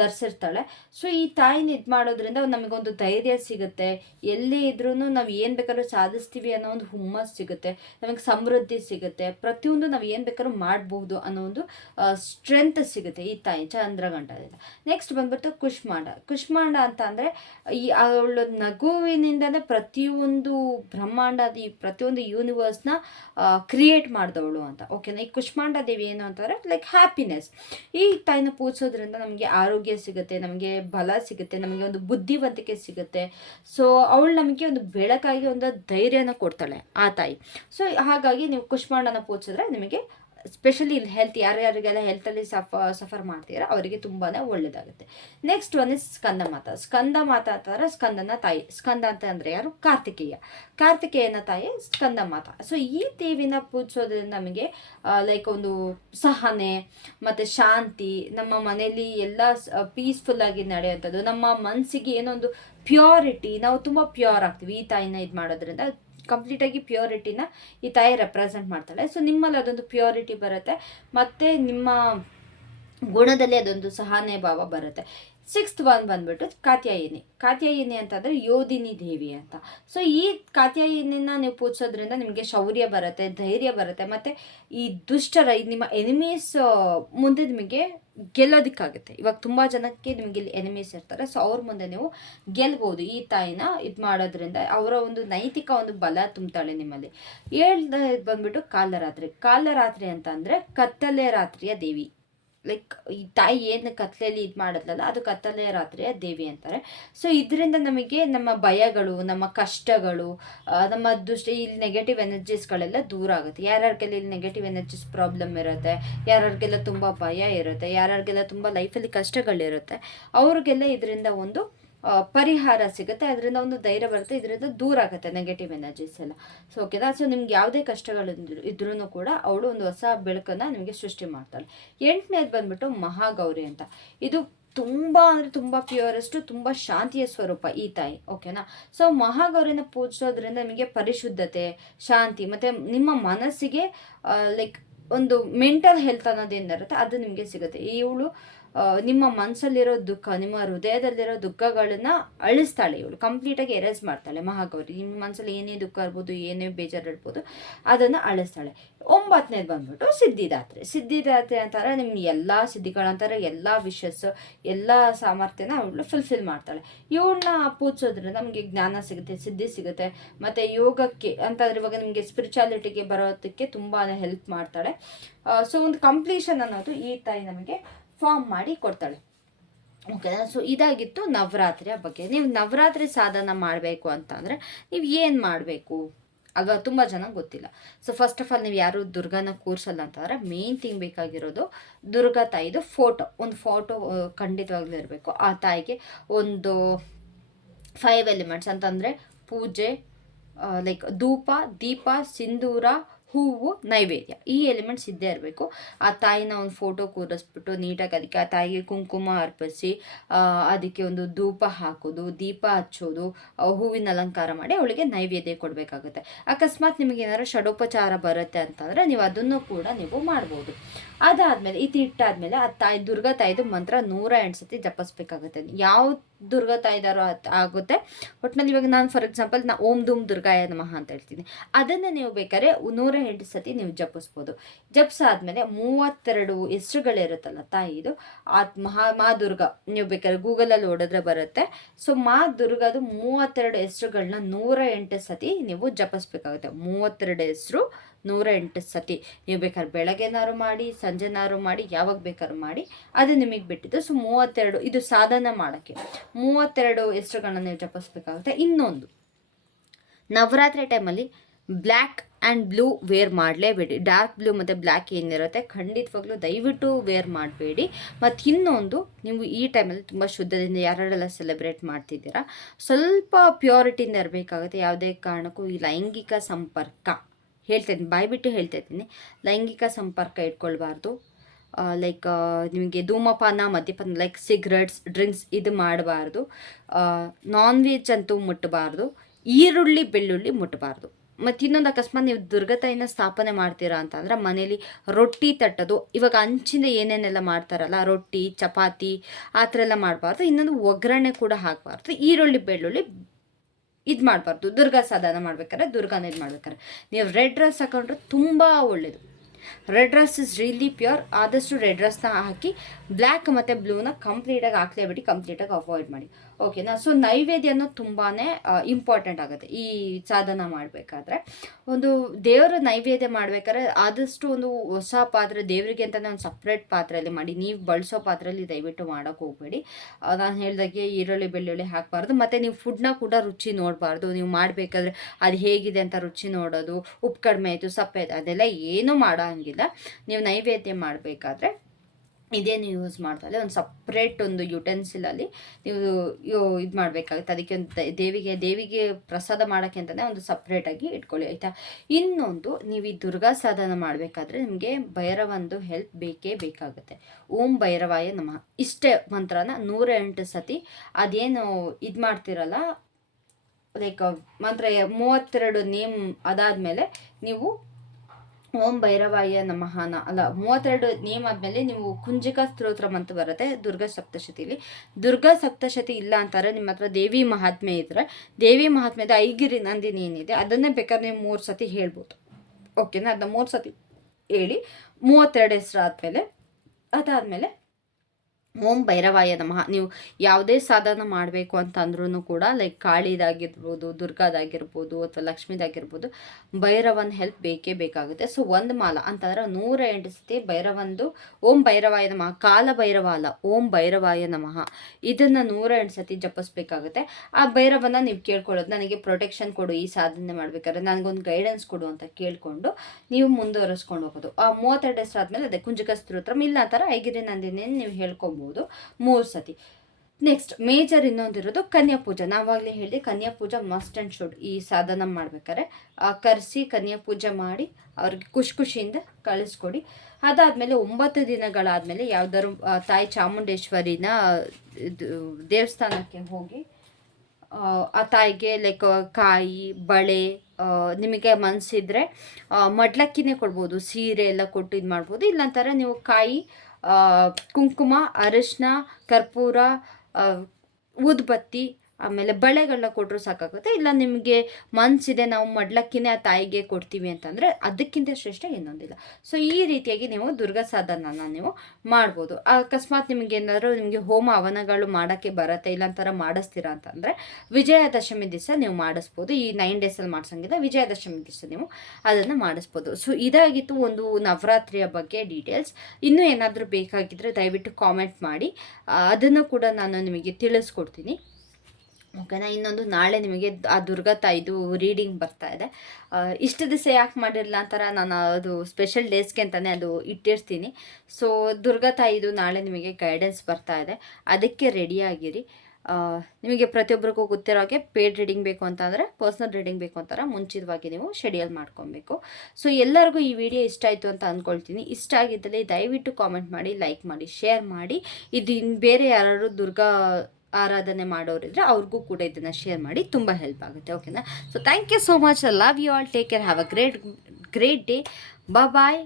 ಧರಿಸಿರ್ತಾಳೆ. ಸೊ ಈ ತಾಯಿನ ಇದು ಮಾಡೋದ್ರಿಂದ ನಮಗೊಂದು ಧೈರ್ಯ ಸಿಗುತ್ತೆ. ಎಲ್ಲಿ ಇದ್ರೂ ನಾವು ಏನು ಬೇಕಾದ್ರೂ ಸಾಧಿಸ್ತೀವಿ ಅನ್ನೋ ಒಂದು ಹುಮ್ಮಸ್ ಸಿಗುತ್ತೆ. ನಮಗೆ ಸಮೃದ್ಧಿ ಸಿಗುತ್ತೆ. ಪ್ರತಿಯೊಂದು ನಾವು ಏನು ಬೇಕಾದ್ರೂ ಮಾಡಬಹುದು ಅನ್ನೋ ಒಂದು ಸ್ಟ್ರೆಂತ್ ಸಿಗುತ್ತೆ ಈ ತಾಯಿ ಚಂದ್ರಗಂಟದಿಂದ ನೆಕ್ಸ್ಟ್ ಬಂದ್ಬಿಟ್ಟು ಕುಷ್ಮಾಂಡ. ಕುಷ್ಮಾಂಡ ಅಂತ ಅಂದರೆ ಈ ಅವಳ ನಗುವಿನಿಂದನೇ ಪ್ರತಿಯೊಂದು ಬ್ರಹ್ಮಾಂಡ ಈ ಪ್ರತಿಯೊಂದು ಯೂನಿವರ್ಸ್ನ ಕ್ರಿಯೇಟ್ ಮಾಡಿದವಳು ಅಂತ. ಓಕೆನಾ ಈ ಕುಷ್ಮಾಂಡ ದೇವಿ ಏನು ಅಂತಂದರೆ ಲೈಕ್ ಹ್ಯಾಪಿನೆಸ್ ಈ ತಾಯಿನ ಪೂಜಿಸೋದ್ರಿಂದ ನಮಗೆ ಆರೋಗ್ಯ ಸಿಗುತ್ತೆ, ನಮಗೆ ಬಲ ಸಿಗುತ್ತೆ, ನಮಗೆ ಒಂದು ಬುದ್ಧಿವಂತಿಕೆ ಸಿಗುತ್ತೆ. ಸೊ ಅವಳು ನಮಗೆ ಒಂದು ಬೆಳಕಾಗಿ ಒಂದು ಧೈರ್ಯನ ಕೊಡ್ತಾಳೆ ಆ ತಾಯಿ. ಸೊ ಹಾಗಾಗಿ ನೀವು ಕುಷ್ಮಾಂಡನ ಪೂಜಿಸಿದ್ರೆ ನಿಮಗೆ ಸ್ಪೆಷಲಿ ಇಲ್ಲಿ ಹೆಲ್ತ್ ಯಾರ್ಯಾರಿಗೆಲ್ಲ ಹೆಲ್ತಲ್ಲಿ ಸಫ ಸಫರ್ ಮಾಡ್ತೀರಾ, ಅವರಿಗೆ ತುಂಬಾ ಒಳ್ಳೆಯದಾಗುತ್ತೆ ನೆಕ್ಸ್ಟ್ ಒನ್ ಇಸ್ ಸ್ಕಂದ ಮಾತ ಸ್ಕಂದ ಮಾತ ಅಂತಂದ್ರೆ ಸ್ಕಂದನ ತಾಯಿ. ಸ್ಕಂದ ಅಂತ ಅಂದರೆ ಯಾರು? ಕಾರ್ತಿಕೇಯ. ಕಾರ್ತಿಕೇಯನ ತಾಯಿ ಸ್ಕಂದ ಮಾತ ಸೊ ಈ ದೇವಿನ ಪೂಜಿಸೋದ್ರಿಂದ ನಮಗೆ ಲೈಕ್ ಒಂದು ಸಹನೆ, ಮತ್ತು ಶಾಂತಿ, ನಮ್ಮ ಮನೆಯಲ್ಲಿ ಎಲ್ಲ ಪೀಸ್ಫುಲ್ಲಾಗಿ ನಡೆಯುವಂಥದ್ದು. ನಮ್ಮ ಮನಸ್ಸಿಗೆ ಏನೋ ಒಂದು ಪ್ಯೂರಿಟಿ ನಾವು ತುಂಬ ಪ್ಯೂರ್ ಆಗ್ತೀವಿ. ಈ ತಾಯಿನ ಇದು ಮಾಡೋದ್ರಿಂದ ಕಂಪ್ಲೀಟಾಗಿ ಪ್ಯೂರಿಟಿನ ಈ ತಾಯಿ ರೆಪ್ರೆಸೆಂಟ್ ಮಾಡ್ತಾಳೆ. ಸೊ ನಿಮ್ಮಲ್ಲಿ ಅದೊಂದು ಪ್ಯೂರಿಟಿ ಬರುತ್ತೆ. ಮತ್ತು ನಿಮ್ಮ ಗುಣದಲ್ಲಿ ಅದೊಂದು ಸಹನೆ ಭಾವ ಬರುತ್ತೆ. ಸಿಕ್ಸ್ತ್ ಒನ್ ಬಂದ್ಬಿಟ್ಟು ಕಾತ್ಯಾಯಿನಿ. ಕಾತ್ಯಾಯಿನಿ ಅಂತಂದರೆ ಯೋಧಿನಿ ದೇವಿ ಅಂತ. ಸೊ ಈ ಕಾತ್ಯಾಯಿನಿನ ನೀವು ಪೂಜಿಸೋದ್ರಿಂದ ನಿಮಗೆ ಶೌರ್ಯ ಬರುತ್ತೆ, ಧೈರ್ಯ ಬರುತ್ತೆ. ಮತ್ತು ಈ ದುಷ್ಟರ ನಿಮ್ಮ ಎನಿಮೀಸ್ ಮುಂದೆ ನಿಮಗೆ ಗೆಲ್ಲೋದಕ್ಕಾಗುತ್ತೆ. ಇವಾಗ ತುಂಬ ಜನಕ್ಕೆ ನಿಮಗೆ ಇಲ್ಲಿ ಎನಿಮೀಸ್ ಇರ್ತಾರೆ. ಸೊ ಅವ್ರ ಮುಂದೆ ನೀವು ಗೆಲ್ಬೋದು. ಈ ತಾಯಿನ ಇದು ಮಾಡೋದ್ರಿಂದ ಅವರ ಒಂದು ನೈತಿಕ ಒಂದು ಬಲ ತುಂಬ್ತಾಳೆ ನಿಮ್ಮಲ್ಲಿ. ಹೇಳ್ದ ಬಂದ್ಬಿಟ್ಟು ಕಾಲರಾತ್ರಿ. ಕಾಲರಾತ್ರಿ ಅಂತ ಅಂದರೆ ಕತ್ತಲೆ ರಾತ್ರಿಯ ದೇವಿ. ಲೈಕ್ ಈ ತಾಯಿ ಏನು ಕತ್ತಲೆಯಲ್ಲಿ ಇದು ಮಾಡಿದ್ಲಲ್ಲ, ಅದು ಕತ್ತಲೆಯ ರಾತ್ರಿಯ ದೇವಿ ಅಂತಾರೆ. ಸೊ ಇದರಿಂದ ನಮಗೆ ನಮ್ಮ ಭಯಗಳು, ನಮ್ಮ ಕಷ್ಟಗಳು ನಮ್ಮ ದುಷ್ಟ, ಇಲ್ಲಿ ನೆಗೆಟಿವ್ ಎನರ್ಜೀಸ್ಗಳೆಲ್ಲ ದೂರ ಆಗುತ್ತೆ. ಯಾರ್ಯಾರಿಗೆಲ್ಲ ಇಲ್ಲಿ ನೆಗೆಟಿವ್ ಎನರ್ಜೀಸ್ ಪ್ರಾಬ್ಲಮ್ ಇರುತ್ತೆ, ಯಾರ್ಯಾರಿಗೆಲ್ಲ ತುಂಬ ಭಯ ಇರುತ್ತೆ, ಯಾರ್ಯಾರಿಗೆಲ್ಲ ತುಂಬ ಲೈಫಲ್ಲಿ ಕಷ್ಟಗಳಿರುತ್ತೆ, ಅವ್ರಿಗೆಲ್ಲ ಇದರಿಂದ ಒಂದು ಪರಿಹಾರ ಸಿಗುತ್ತೆ. ಅದರಿಂದ ಒಂದು ಧೈರ್ಯ ಬರುತ್ತೆ. ಇದರಿಂದ ದೂರ ಆಗುತ್ತೆ ನೆಗೆಟಿವ್ ಎನರ್ಜೀಸ್ ಎಲ್ಲ. ಸೊ ಓಕೆನಾ ಸೊ ನಿಮ್ಗೆ ಯಾವುದೇ ಕಷ್ಟಗಳು ಇದ್ರೂ ಕೂಡ ಅವಳು ಒಂದು ಹೊಸ ಬೆಳಕನ್ನು ನಿಮಗೆ ಸೃಷ್ಟಿ ಮಾಡ್ತಾಳೆ. ಎಂಟನೇದು ಬಂದ್ಬಿಟ್ಟು ಮಹಾಗೌರಿ ಅಂತ. ಇದು ತುಂಬ ಅಂದರೆ ತುಂಬ ಪ್ಯೂರೆಸ್ಟು ತುಂಬ ಶಾಂತಿಯ ಸ್ವರೂಪ ಈ ತಾಯಿ. ಓಕೆನಾ ಸೊ ಮಹಾಗೌರಿನ ಪೂಜಿಸೋದ್ರಿಂದ ನಿಮಗೆ ಪರಿಶುದ್ಧತೆ, ಶಾಂತಿ ಮತ್ತು ನಿಮ್ಮ ಮನಸ್ಸಿಗೆ ಲೈಕ್ ಒಂದು ಮೆಂಟಲ್ ಹೆಲ್ತ್ ಅನ್ನೋದು ಏನಿರುತ್ತೆ ಅದು ನಿಮಗೆ ಸಿಗುತ್ತೆ. ಇವಳು ನಿಮ್ಮ ಮನಸ್ಸಲ್ಲಿರೋ ದುಃಖ, ನಿಮ್ಮ ಹೃದಯದಲ್ಲಿರೋ ದುಃಖಗಳನ್ನ ಅಳಿಸ್ತಾಳೆ ಇವಳು. ಕಂಪ್ಲೀಟಾಗಿ ಎರೇಸ್ ಮಾಡ್ತಾಳೆ ಮಹಾಗೌರಿ. ನಿಮ್ಮ ಮನಸ್ಸಲ್ಲಿ ಏನೇ ದುಃಖ ಇರ್ಬೋದು, ಏನೇ ಬೇಜಾರು ಇರ್ಬೋದು ಅದನ್ನು ಅಳಿಸ್ತಾಳೆ. ಒಂಬತ್ತನೇದು ಬಂದ್ಬಿಟ್ಟು ಸಿದ್ಧಿದಾತ್ರೆ. ಸಿದ್ಧಿದಾತ್ರೆ ಅಂತಾರೆ ನಿಮ್ಮ ಎಲ್ಲ ಸಿದ್ಧಿಗಳಂತಾರೆ ಎಲ್ಲ ವಿಷಸ್ ಎಲ್ಲ ಸಾಮರ್ಥ್ಯನ ಅವಳು ಫುಲ್ಫಿಲ್ ಮಾಡ್ತಾಳೆ. ಇವಳನ್ನ ಪೂಜಿಸೋದ್ರಿಂದ ನಮಗೆ ಜ್ಞಾನ ಸಿಗುತ್ತೆ, ಸಿದ್ಧಿ ಸಿಗುತ್ತೆ. ಮತ್ತು ಯೋಗಕ್ಕೆ ಅಂತಂದ್ರೆ ಇವಾಗ ನಿಮಗೆ ಸ್ಪಿರಿಚುಯಾಲಿಟಿಗೆ ಬರೋದಕ್ಕೆ ತುಂಬಾ ಹೆಲ್ಪ್ ಮಾಡ್ತಾಳೆ. ಸೊ ಒಂದು ಕಂಪ್ಲೀಷನ್ ಅನ್ನೋದು ಈ ತಾಯಿ ನಮಗೆ ಫಾರ್ಮ್ ಮಾಡಿ ಕೊಡ್ತಾಳೆ. ಓಕೆನಾ ಸೊ ಇದಾಗಿತ್ತು ನವರಾತ್ರಿಯ ಬಗ್ಗೆ. ನೀವು ನವರಾತ್ರಿ ಸಾಧನ ಮಾಡಬೇಕು ಅಂತಂದರೆ ನೀವು ಏನು ಮಾಡಬೇಕು? ಅಲ್ವಾ ತುಂಬ ಜನ ಗೊತ್ತಿಲ್ಲ. ಸೊ ಫಸ್ಟ್ ಆಫ್ ಆಲ್ ನೀವು ಯಾರು ದುರ್ಗಾನ ಕೂರಿಸಲ್ಲ ಅಂತಂದರೆ ಮೇನ್ ಥಿಂಗ್ ಬೇಕಾಗಿರೋದು ದುರ್ಗಾ ತಾಯಿದು ಫೋಟೋ ಒಂದು ಫೋಟೋ ಖಂಡಿತವಾಗ್ಲೂ ಇರಬೇಕು. ಆ ತಾಯಿಗೆ ಒಂದು ಫೈವ್ ಎಲಿಮೆಂಟ್ಸ್ ಅಂತಂದರೆ ಪೂಜೆ ಲೈಕ್ ಧೂಪ, ದೀಪ, ಸಿಂಧೂರ ಹೂವು, ನೈವೇದ್ಯ. ಈ ಎಲಿಮೆಂಟ್ಸ್ ಇದ್ದೇ ಇರಬೇಕು. ಆ ತಾಯಿನ ಒಂದು ಫೋಟೋ ಕೂರಿಸ್ಬಿಟ್ಟು ನೀಟಾಗಿ ಅದಕ್ಕೆ ಆ ತಾಯಿಗೆ ಕುಂಕುಮ ಅರ್ಪಿಸಿ ಅದಕ್ಕೆ ಒಂದು ಧೂಪ ಹಾಕೋದು, ದೀಪ ಹಚ್ಚೋದು ಹೂವಿನ ಅಲಂಕಾರ ಮಾಡಿ ಅವಳಿಗೆ ನೈವೇದ್ಯ ಕೊಡಬೇಕಾಗುತ್ತೆ. ಅಕಸ್ಮಾತ್ ನಿಮಗೆ ಏನಾದ್ರು ಷಡೋಪಚಾರ ಬರುತ್ತೆ ಅಂತಂದರೆ ನೀವು ಅದನ್ನು ಕೂಡ ನೀವು ಮಾಡ್ಬೋದು. ಅದಾದಮೇಲೆ ಇದು ಇಟ್ಟಾದ್ಮೇಲೆ ಆ ತಾಯಿ, ದುರ್ಗಾ ತಾಯಿದು ಮಂತ್ರ ನೂರ ಎಂಟು ಸತಿ ಜಪಿಸ್ಬೇಕಾಗುತ್ತೆ. ಯಾವ ದುರ್ಗಾ ತಾಯಿದಾರೋ ಆಗುತ್ತೆ. ಒಟ್ಟಿನಲ್ಲಿ ಇವಾಗ ನಾನು ಫಾರ್ ಎಕ್ಸಾಂಪಲ್ ನಾ ಓಂ ಧೂಮ್ ದುರ್ಗಾಯ ನಮಃ ಅಂತ ಹೇಳ್ತೀನಿ. ಅದನ್ನು ನೀವು ಬೇಕಾದ್ರೆ ನೂರ ಎಂಟು ಸತಿ ನೀವು ಜಪಿಸ್ಬೋದು. ಜಪಿಸಾದ್ಮೇಲೆ ಮೂವತ್ತೆರಡು ಹೆಸರುಗಳಿರುತ್ತಲ್ಲ ತಾಯಿದು ಆ ಮಹಾ, ಮಾ ದುರ್ಗಾ ನೀವು ಬೇಕಾದ್ರೆ ಗೂಗಲಲ್ಲಿ ಓಡಿದ್ರೆ ಬರುತ್ತೆ. ಸೊ ಮಾ ದುರ್ಗಾದು ಮೂವತ್ತೆರಡು ಹೆಸರುಗಳನ್ನ ನೂರ ಎಂಟು ಸತಿ ನೀವು ಜಪಿಸ್ಬೇಕಾಗುತ್ತೆ. ಮೂವತ್ತೆರಡು ಹೆಸರು ನೂರ ಎಂಟು ಸತಿ. ನೀವು ಬೇಕಾದ್ರೆ ಬೆಳಗ್ಗೆನಾರು ಮಾಡಿ ಸಂಜೆನಾರು ಮಾಡಿ, ಯಾವಾಗ ಬೇಕಾದ್ರು ಮಾಡಿ. ಅದು ನಿಮಗೆ ಬಿಟ್ಟಿದ್ದು. ಸೊ, ಮೂವತ್ತೆರಡು, ಇದು ಸಾಧನ ಮಾಡೋಕ್ಕೆ. ಮೂವತ್ತೆರಡು ಹೆಸರುಗಳನ್ನ ನೀವು ಜಪಿಸ್ಬೇಕಾಗುತ್ತೆ. ಇನ್ನೊಂದು. ನವರಾತ್ರಿ ಟೈಮಲ್ಲಿ ಬ್ಲ್ಯಾಕ್ ಆ್ಯಂಡ್ ಬ್ಲೂ ವೇರ್ ಮಾಡಲೇಬೇಡಿ. ಡಾರ್ಕ್ ಬ್ಲೂ ಮತ್ತು ಬ್ಲ್ಯಾಕ್ ಏನಿರುತ್ತೆ, ಖಂಡಿತವಾಗ್ಲೂ ದಯವಿಟ್ಟು ವೇರ್ ಮಾಡಬೇಡಿ. ಮತ್ತು ಇನ್ನೊಂದು, ನೀವು ಈ ಟೈಮಲ್ಲಿ ತುಂಬ ಶುದ್ಧದಿಂದ ಯಾರೆಲ್ಲ ಸೆಲೆಬ್ರೇಟ್ ಮಾಡ್ತಿದ್ದೀರಾ, ಸ್ವಲ್ಪ ಪ್ಯೂರಿಟಿಯಿಂದ ಇರಬೇಕಾಗುತ್ತೆ. ಯಾವುದೇ ಕಾರಣಕ್ಕೂ ಈ ಲೈಂಗಿಕ ಸಂಪರ್ಕ. ಹೇಳ್ತೇನೆ ಬಾಯ್ಬಿಟ್ಟು ಹೇಳ್ತಾ ಇದ್ದೀನಿ ಲೈಂಗಿಕ ಸಂಪರ್ಕ ಇಟ್ಕೊಳ್ಬಾರ್ದು. ಲೈಕ್ ನಿಮಗೆ ಧೂಮಪಾನ, ಮದ್ಯಪಾನ, ಲೈಕ್ ಸಿಗರೆಟ್ಸ್, ಡ್ರಿಂಕ್ಸ್ ಇದು ಮಾಡಬಾರ್ದು. ನಾನ್ ವೆಜ್ ಅಂತೂ ಮುಟ್ಟಬಾರ್ದು ಈರುಳ್ಳಿ, ಬೆಳ್ಳುಳ್ಳಿ ಮುಟ್ಟಬಾರ್ದು ಮತ್ತು ಇನ್ನೊಂದು ಅಕಸ್ಮಾತ್ ನೀವು ದುರ್ಗತಾಯಿನ ಸ್ಥಾಪನೆ ಮಾಡ್ತೀರಾ ಅಂತಂದ್ರೆ ಮನೇಲಿ ರೊಟ್ಟಿ ತಟ್ಟೋದು. ಇವಾಗ ಹಂಚಿಂದ ಏನೇನೆಲ್ಲ ಮಾಡ್ತಾರಲ್ಲ, ರೊಟ್ಟಿ, ಚಪಾತಿ, ಆ ಥರ ಎಲ್ಲ ಮಾಡಬಾರ್ದು. ಇನ್ನೊಂದು ಒಗ್ಗರಣೆ ಕೂಡ ಹಾಕಬಾರ್ದು. ಈರುಳ್ಳಿ, ಬೆಳ್ಳುಳ್ಳಿ ಇದು ಮಾಡಬಾರ್ದು. ದುರ್ಗಾ ಸಾಧನ ಮಾಡ್ಬೇಕಾದ್ರೆ ದುರ್ಗಾನ ಇದು ಮಾಡ್ಬೇಕಾದ್ರೆ. ನೀವು ರೆಡ್ ಡ್ರೆಸ್ ಹಾಕೊಂಡ್ರೆ ತುಂಬ ಒಳ್ಳೆಯದು red dress is really pure. ಆದಷ್ಟು ರೆಡ್ ಡ್ರೆಸ್ನ ಹಾಕಿ ಬ್ಲ್ಯಾಕ್ ಮತ್ತು ಬ್ಲೂನ ಕಂಪ್ಲೀಟಾಗಿ ಹಾಕ್ಲೇಬಿಟ್ಟು ಕಂಪ್ಲೀಟಾಗಿ ಅವಾಯ್ಡ್ ಮಾಡಿ. ಓಕೆನಾ ಸೊ ನೈವೇದ್ಯ ಅನ್ನೋದು ತುಂಬಾ ಇಂಪಾರ್ಟೆಂಟ್ ಆಗುತ್ತೆ. ಈ ಸಾಧನ ಮಾಡಬೇಕಾದ್ರೆ. ಒಂದು ದೇವರ ನೈವೇದ್ಯ ಮಾಡ್ಬೇಕಾದ್ರೆ, ಆದಷ್ಟು ಒಂದು ಹೊಸ ಪಾತ್ರೆ, ದೇವರಿಗೆ ಅಂತಲೇ ಒಂದು ಸಪ್ರೇಟ್ ಪಾತ್ರೆಯಲ್ಲಿ ಮಾಡಿ, ನೀವು ಬಳಸೋ ಪಾತ್ರೆಯಲ್ಲಿ ದಯವಿಟ್ಟು ಮಾಡೋಕ್ಕೆ ಹೋಗಬೇಡಿ. ನಾನು ಹೇಳ್ದಾಗೆ ಈರುಳ್ಳಿ, ಬೆಳ್ಳುಳ್ಳಿ ಹಾಕಬಾರ್ದು, ಮತ್ತು ನೀವು ಫುಡ್ನ ಕೂಡ ರುಚಿ ನೋಡಬಾರ್ದು. ನೀವು ಮಾಡಬೇಕಾದ್ರೆ ಅದು ಹೇಗಿದೆ ಅಂತ ರುಚಿ ನೋಡೋದು, ಉಪ್ಪು ಕಡಿಮೆ ಆಯಿತು, ಸಪ್ಪೆ ಆಯ್ತು, ಅದೆಲ್ಲ ಏನೂ ಮಾಡೋಂಗಿಲ್ಲ ನೀವು ನೈವೇದ್ಯ ಮಾಡಬೇಕಾದ್ರೆ ಇದೇನು ಯೂಸ್ ಮಾಡ್ತಾರೆ ಒಂದು ಸಪ್ರೇಟ್ ಒಂದು ಯುಟೆನ್ಸಿಲಲ್ಲಿ ನೀವು ಇದು ಮಾಡಬೇಕಾಗುತ್ತೆ. ಅದಕ್ಕೆ ಒಂದು ದೇವಿಗೆ ದೇವಿಗೆ ಪ್ರಸಾದ ಮಾಡೋಕ್ಕೆ ಅಂತಲೇ ಒಂದು ಸಪ್ರೇಟಾಗಿ ಇಟ್ಕೊಳ್ಳಿ, ಆಯಿತಾ? ಇನ್ನೊಂದು, ನೀವು ಈ ದುರ್ಗಾ ಸಾಧನ ಮಾಡಬೇಕಾದ್ರೆ ನಿಮಗೆ ಭೈರವಂದು ಹೆಲ್ಪ್ ಬೇಕೇ ಬೇಕಾಗುತ್ತೆ. ಓಂ ಭೈರವಾಯ ನಮಃ. ಇಷ್ಟೇ ಮಂತ್ರನ ನೂರ ಎಂಟು ಸತಿ ಅದೇನು ಇದು ಮಾಡ್ತಿರಲ್ಲ ಲೈಕ್ ಮಂತ್ರ ಮೂವತ್ತೆರಡು ನೇಮ್ ಅದಾದಮೇಲೆ ನೀವು ಓಂ ಭೈರವಾಯ ನಮಃನ. ಅಲ್ಲ, ಮೂವತ್ತೆರಡು ನೇಮ್ ಆದಮೇಲೆ ನೀವು ಕುಂಜಿಕ ಸ್ತೋತ್ರ ಅಂತ ಬರುತ್ತೆ, ದುರ್ಗಾ ಸಪ್ತಶತಿಲಿ ದುರ್ಗಾ ಸಪ್ತಶತಿ ಇಲ್ಲ ಅಂತಾರೆ, ನಿಮ್ಮ ಹತ್ರ ದೇವಿ ಮಹಾತ್ಮೆ ಇದ್ರೆ, ದೇವಿ ಮಹಾತ್ಮೆದ ಐಗಿರಿ ನಂದಿನಿ ಏನಿದೆ, ಅದನ್ನೇ ಬೇಕಾದ್ರೆ ನೀವು ಮೂರು ಸತಿ ಹೇಳ್ಬೋದು. ಓಕೆನಾ ಅದನ್ನ ಮೂರು ಸತಿ ಹೇಳಿ, ಮೂವತ್ತೆರಡು ಹೆಸರು ಆದಮೇಲೆ ಅದಾದಮೇಲೆ ಓಂ ಭೈರವಾಯ ನಮಃ. ನೀವು ಯಾವುದೇ ಸಾಧನ ಮಾಡಬೇಕು ಅಂತ ಅಂದ್ರೂ ಕೂಡ ಲೈಕ್ ಕಾಳಿದಾಗಿರ್ಬೋದು, ದುರ್ಗಾದಾಗಿರ್ಬೋದು ಅಥವಾ ಲಕ್ಷ್ಮೀದಾಗಿರ್ಬೋದು, ಭೈರವನ ಹೆಲ್ಪ್ ಬೇಕೇ ಬೇಕಾಗುತ್ತೆ. ಸೊ ಒಂದು ಮಾಲ ಅಂತಂದ್ರೆ ನೂರ ಎಂಟು ಸತಿ ಭೈರವಂದು ಓಂ ಭೈರವಾಯ ನಮಃ, ಕಾಲ ಭೈರವ ಓಂ ಭೈರವಾಯ ನಮಃ. ಇದನ್ನು ನೂರ ಎಂಟು ಸತಿ ಜಪಿಸ್ಬೇಕಾಗುತ್ತೆ. ಆ ಭೈರವನ ನೀವು ಕೇಳ್ಕೊಳ್ಳೋದು, ನನಗೆ ಪ್ರೊಟೆಕ್ಷನ್ ಕೊಡು, ಈ ಸಾಧನೆ ಮಾಡ್ಬೇಕಾದ್ರೆ ನನಗೊಂದು ಗೈಡೆನ್ಸ್ ಕೊಡು ಅಂತ ಕೇಳಿಕೊಂಡು ನೀವು ಮುಂದುವರಿಸ್ಕೊಂಡು ಹೋಗೋದು. ಆ ಮೂವತ್ತೆರಡು ಹೆಸರು ಆದಮೇಲೆ ಅದೇ ಕುಂಜಕ ಸ್ತೋತ್ರ ಇಲ್ಲ ಅಂತಾರೆ ಐಗಿರಿ ನಂದಿನಿ ನೀವು ಹೇಳ್ಕೊಬೋದು. ಮೂರು ಸತಿ. ನೆಕ್ಸ್ಟ್ ಮೇಜರ್ ಇನ್ನೊಂದಿರೋದು ಕನ್ಯಾ ಪೂಜೆ ನಾವಾಗಲೇ ಹೇಳಿದೆ ಕನ್ಯಾ ಪೂಜೆ ಮಸ್ಟ್ ಆ್ಯಂಡ್ ಶುಡ್ ಈ ಸಾಧನ ಮಾಡ್ಬೇಕಾದ್ರೆ ಕರೆಸಿ ಕನ್ಯಾ ಪೂಜೆ ಮಾಡಿ ಅವ್ರಿಗೆ ಖುಷಿ ಖುಷಿಯಿಂದ ಕಳಿಸ್ಕೊಡಿ. ಅದಾದಮೇಲೆ ಒಂಬತ್ತು ದಿನಗಳಾದಮೇಲೆ ಯಾವ್ದಾದ್ರು ತಾಯಿ ಚಾಮುಂಡೇಶ್ವರಿನ ದೇವಸ್ಥಾನಕ್ಕೆ ಹೋಗಿ ಆ, ತಾಯಿಗೆ ಲೈಕ್ ಕಾಯಿ ಬಳೆ ನಿಮಗೆ ಮನಸ್ಸಿದ್ರೆ ಮಡ್ಲಕ್ಕಿನೇ ಕೊಡ್ಬೋದು. ಸೀರೆ ಎಲ್ಲ ಕೊಟ್ಟು ಇದು ಮಾಡ್ಬೋದು ಇಲ್ಲಾಂತಾರೆ ನೀವು ಕಾಯಿ ಕುಂಕುಮ ಅರಿಶಿನ ಕರ್ಪೂರ ಆ, ಊದುಬತ್ತಿ ಆಮೇಲೆ ಬಳೆಗಳನ್ನ ಕೊಟ್ಟರು ಸಾಕಾಗುತ್ತೆ. ಇಲ್ಲ ನಿಮಗೆ ಮನಸ್ಸಿದೆ ನಾವು ಮಡ್ಲಕ್ಕಿನೇ ಆ ತಾಯಿಗೆ ಕೊಡ್ತೀವಿ ಅಂತಂದರೆ ಅದಕ್ಕಿಂತ ಶ್ರೇಷ್ಠ ಇನ್ನೊಂದಿಲ್ಲ. ಸೊ ಈ ರೀತಿಯಾಗಿ ನೀವು ದುರ್ಗಾ ಸಾಧನನ ನೀವು ಮಾಡ್ಬೋದು. ಅಕಸ್ಮಾತ್ ನಿಮಗೆ ಏನಾದರೂ ನಿಮಗೆ ಹೋಮ ಹವನಗಳು ಮಾಡೋಕ್ಕೆ ಬರುತ್ತೆ, ಇಲ್ಲಾಂತರ ಮಾಡಿಸ್ತೀರಾ ಅಂತಂದರೆ ವಿಜಯದಶಮಿ ದಿವಸ ನೀವು ಮಾಡಿಸ್ಬೋದು. ಈ ನೈನ್ ಡೇಸಲ್ಲಿ ಮಾಡಿಸೋಂಗಿಲ್ಲ, ವಿಜಯದಶಮಿ ದಿವಸ ನೀವು ಅದನ್ನು ಮಾಡಿಸ್ಬೋದು. ಸೊ ಇದಾಗಿತ್ತು ಒಂದು ನವರಾತ್ರಿಯ ಬಗ್ಗೆ ಡೀಟೇಲ್ಸ್ ಇನ್ನೂ ಏನಾದರೂ ಬೇಕಾಗಿದ್ದರೆ ದಯವಿಟ್ಟು ಕಾಮೆಂಟ್ ಮಾಡಿ. ಅದನ್ನು ಕೂಡ ನಾನು ನಿಮಗೆ ತಿಳಿಸ್ಕೊಡ್ತೀನಿ. ಓಕೆನಾ? ಇನ್ನೊಂದು ನಾಳೆ ನಿಮಗೆ ಆ ದುರ್ಗಾ ತಾಯಿದು ರೀಡಿಂಗ್ ಬರ್ತಾ ಇದೆ. ಇಷ್ಟು ದಿವಸ ಯಾಕೆ ಮಾಡಿರಲ್ಲ ಅಂತಾರೆ? ನಾನು ಅದು ಸ್ಪೆಷಲ್ ಡೇಸ್ಗೆ ಅಂತಲೇ ಅದು ಇಟ್ಟಿರ್ತೀನಿ. ಸೊ ದುರ್ಗಾ ತಾಯಿದು ನಾಳೆ ನಿಮಗೆ ಗೈಡೆನ್ಸ್ ಬರ್ತಾ ಇದೆ. ಅದಕ್ಕೆ ರೆಡಿಯಾಗಿರಿ ನಿಮಗೆ ಪ್ರತಿಯೊಬ್ಬರಿಗೂ ಗೊತ್ತಿರೋ ಹಾಗೆ ಪೇಡ್ ರೀಡಿಂಗ್ ಬೇಕು ಅಂತಂದರೆ ಪರ್ಸ್ನಲ್ ರೀಡಿಂಗ್ ಬೇಕು ಅಂತಾರೆ. ಮುಂಚಿತವಾಗಿ ನೀವು ಶೆಡ್ಯೂಲ್ ಮಾಡ್ಕೊಬೇಕು. ಸೊ ಎಲ್ಲರಿಗೂ ಈ ವಿಡಿಯೋ ಇಷ್ಟ ಆಯಿತು ಅಂತ ಅಂದ್ಕೊಳ್ತೀನಿ ಇಷ್ಟ ಆಗಿದ್ದಲ್ಲಿ ದಯವಿಟ್ಟು ಕಾಮೆಂಟ್ ಮಾಡಿ ಲೈಕ್ ಮಾಡಿ ಶೇರ್ ಮಾಡಿ. ಇದು ಬೇರೆ ಯಾರು ದುರ್ಗಾ ಆರಾಧನೆ ಮಾಡೋರಿದ್ರೆ ಅವ್ರಿಗೂ ಕೂಡ ಇದನ್ನು ಶೇರ್ ಮಾಡಿ ತುಂಬ ಹೆಲ್ಪ್ ಆಗುತ್ತೆ ಓಕೆನಾ so thank you so much love you all take care have a great great day bye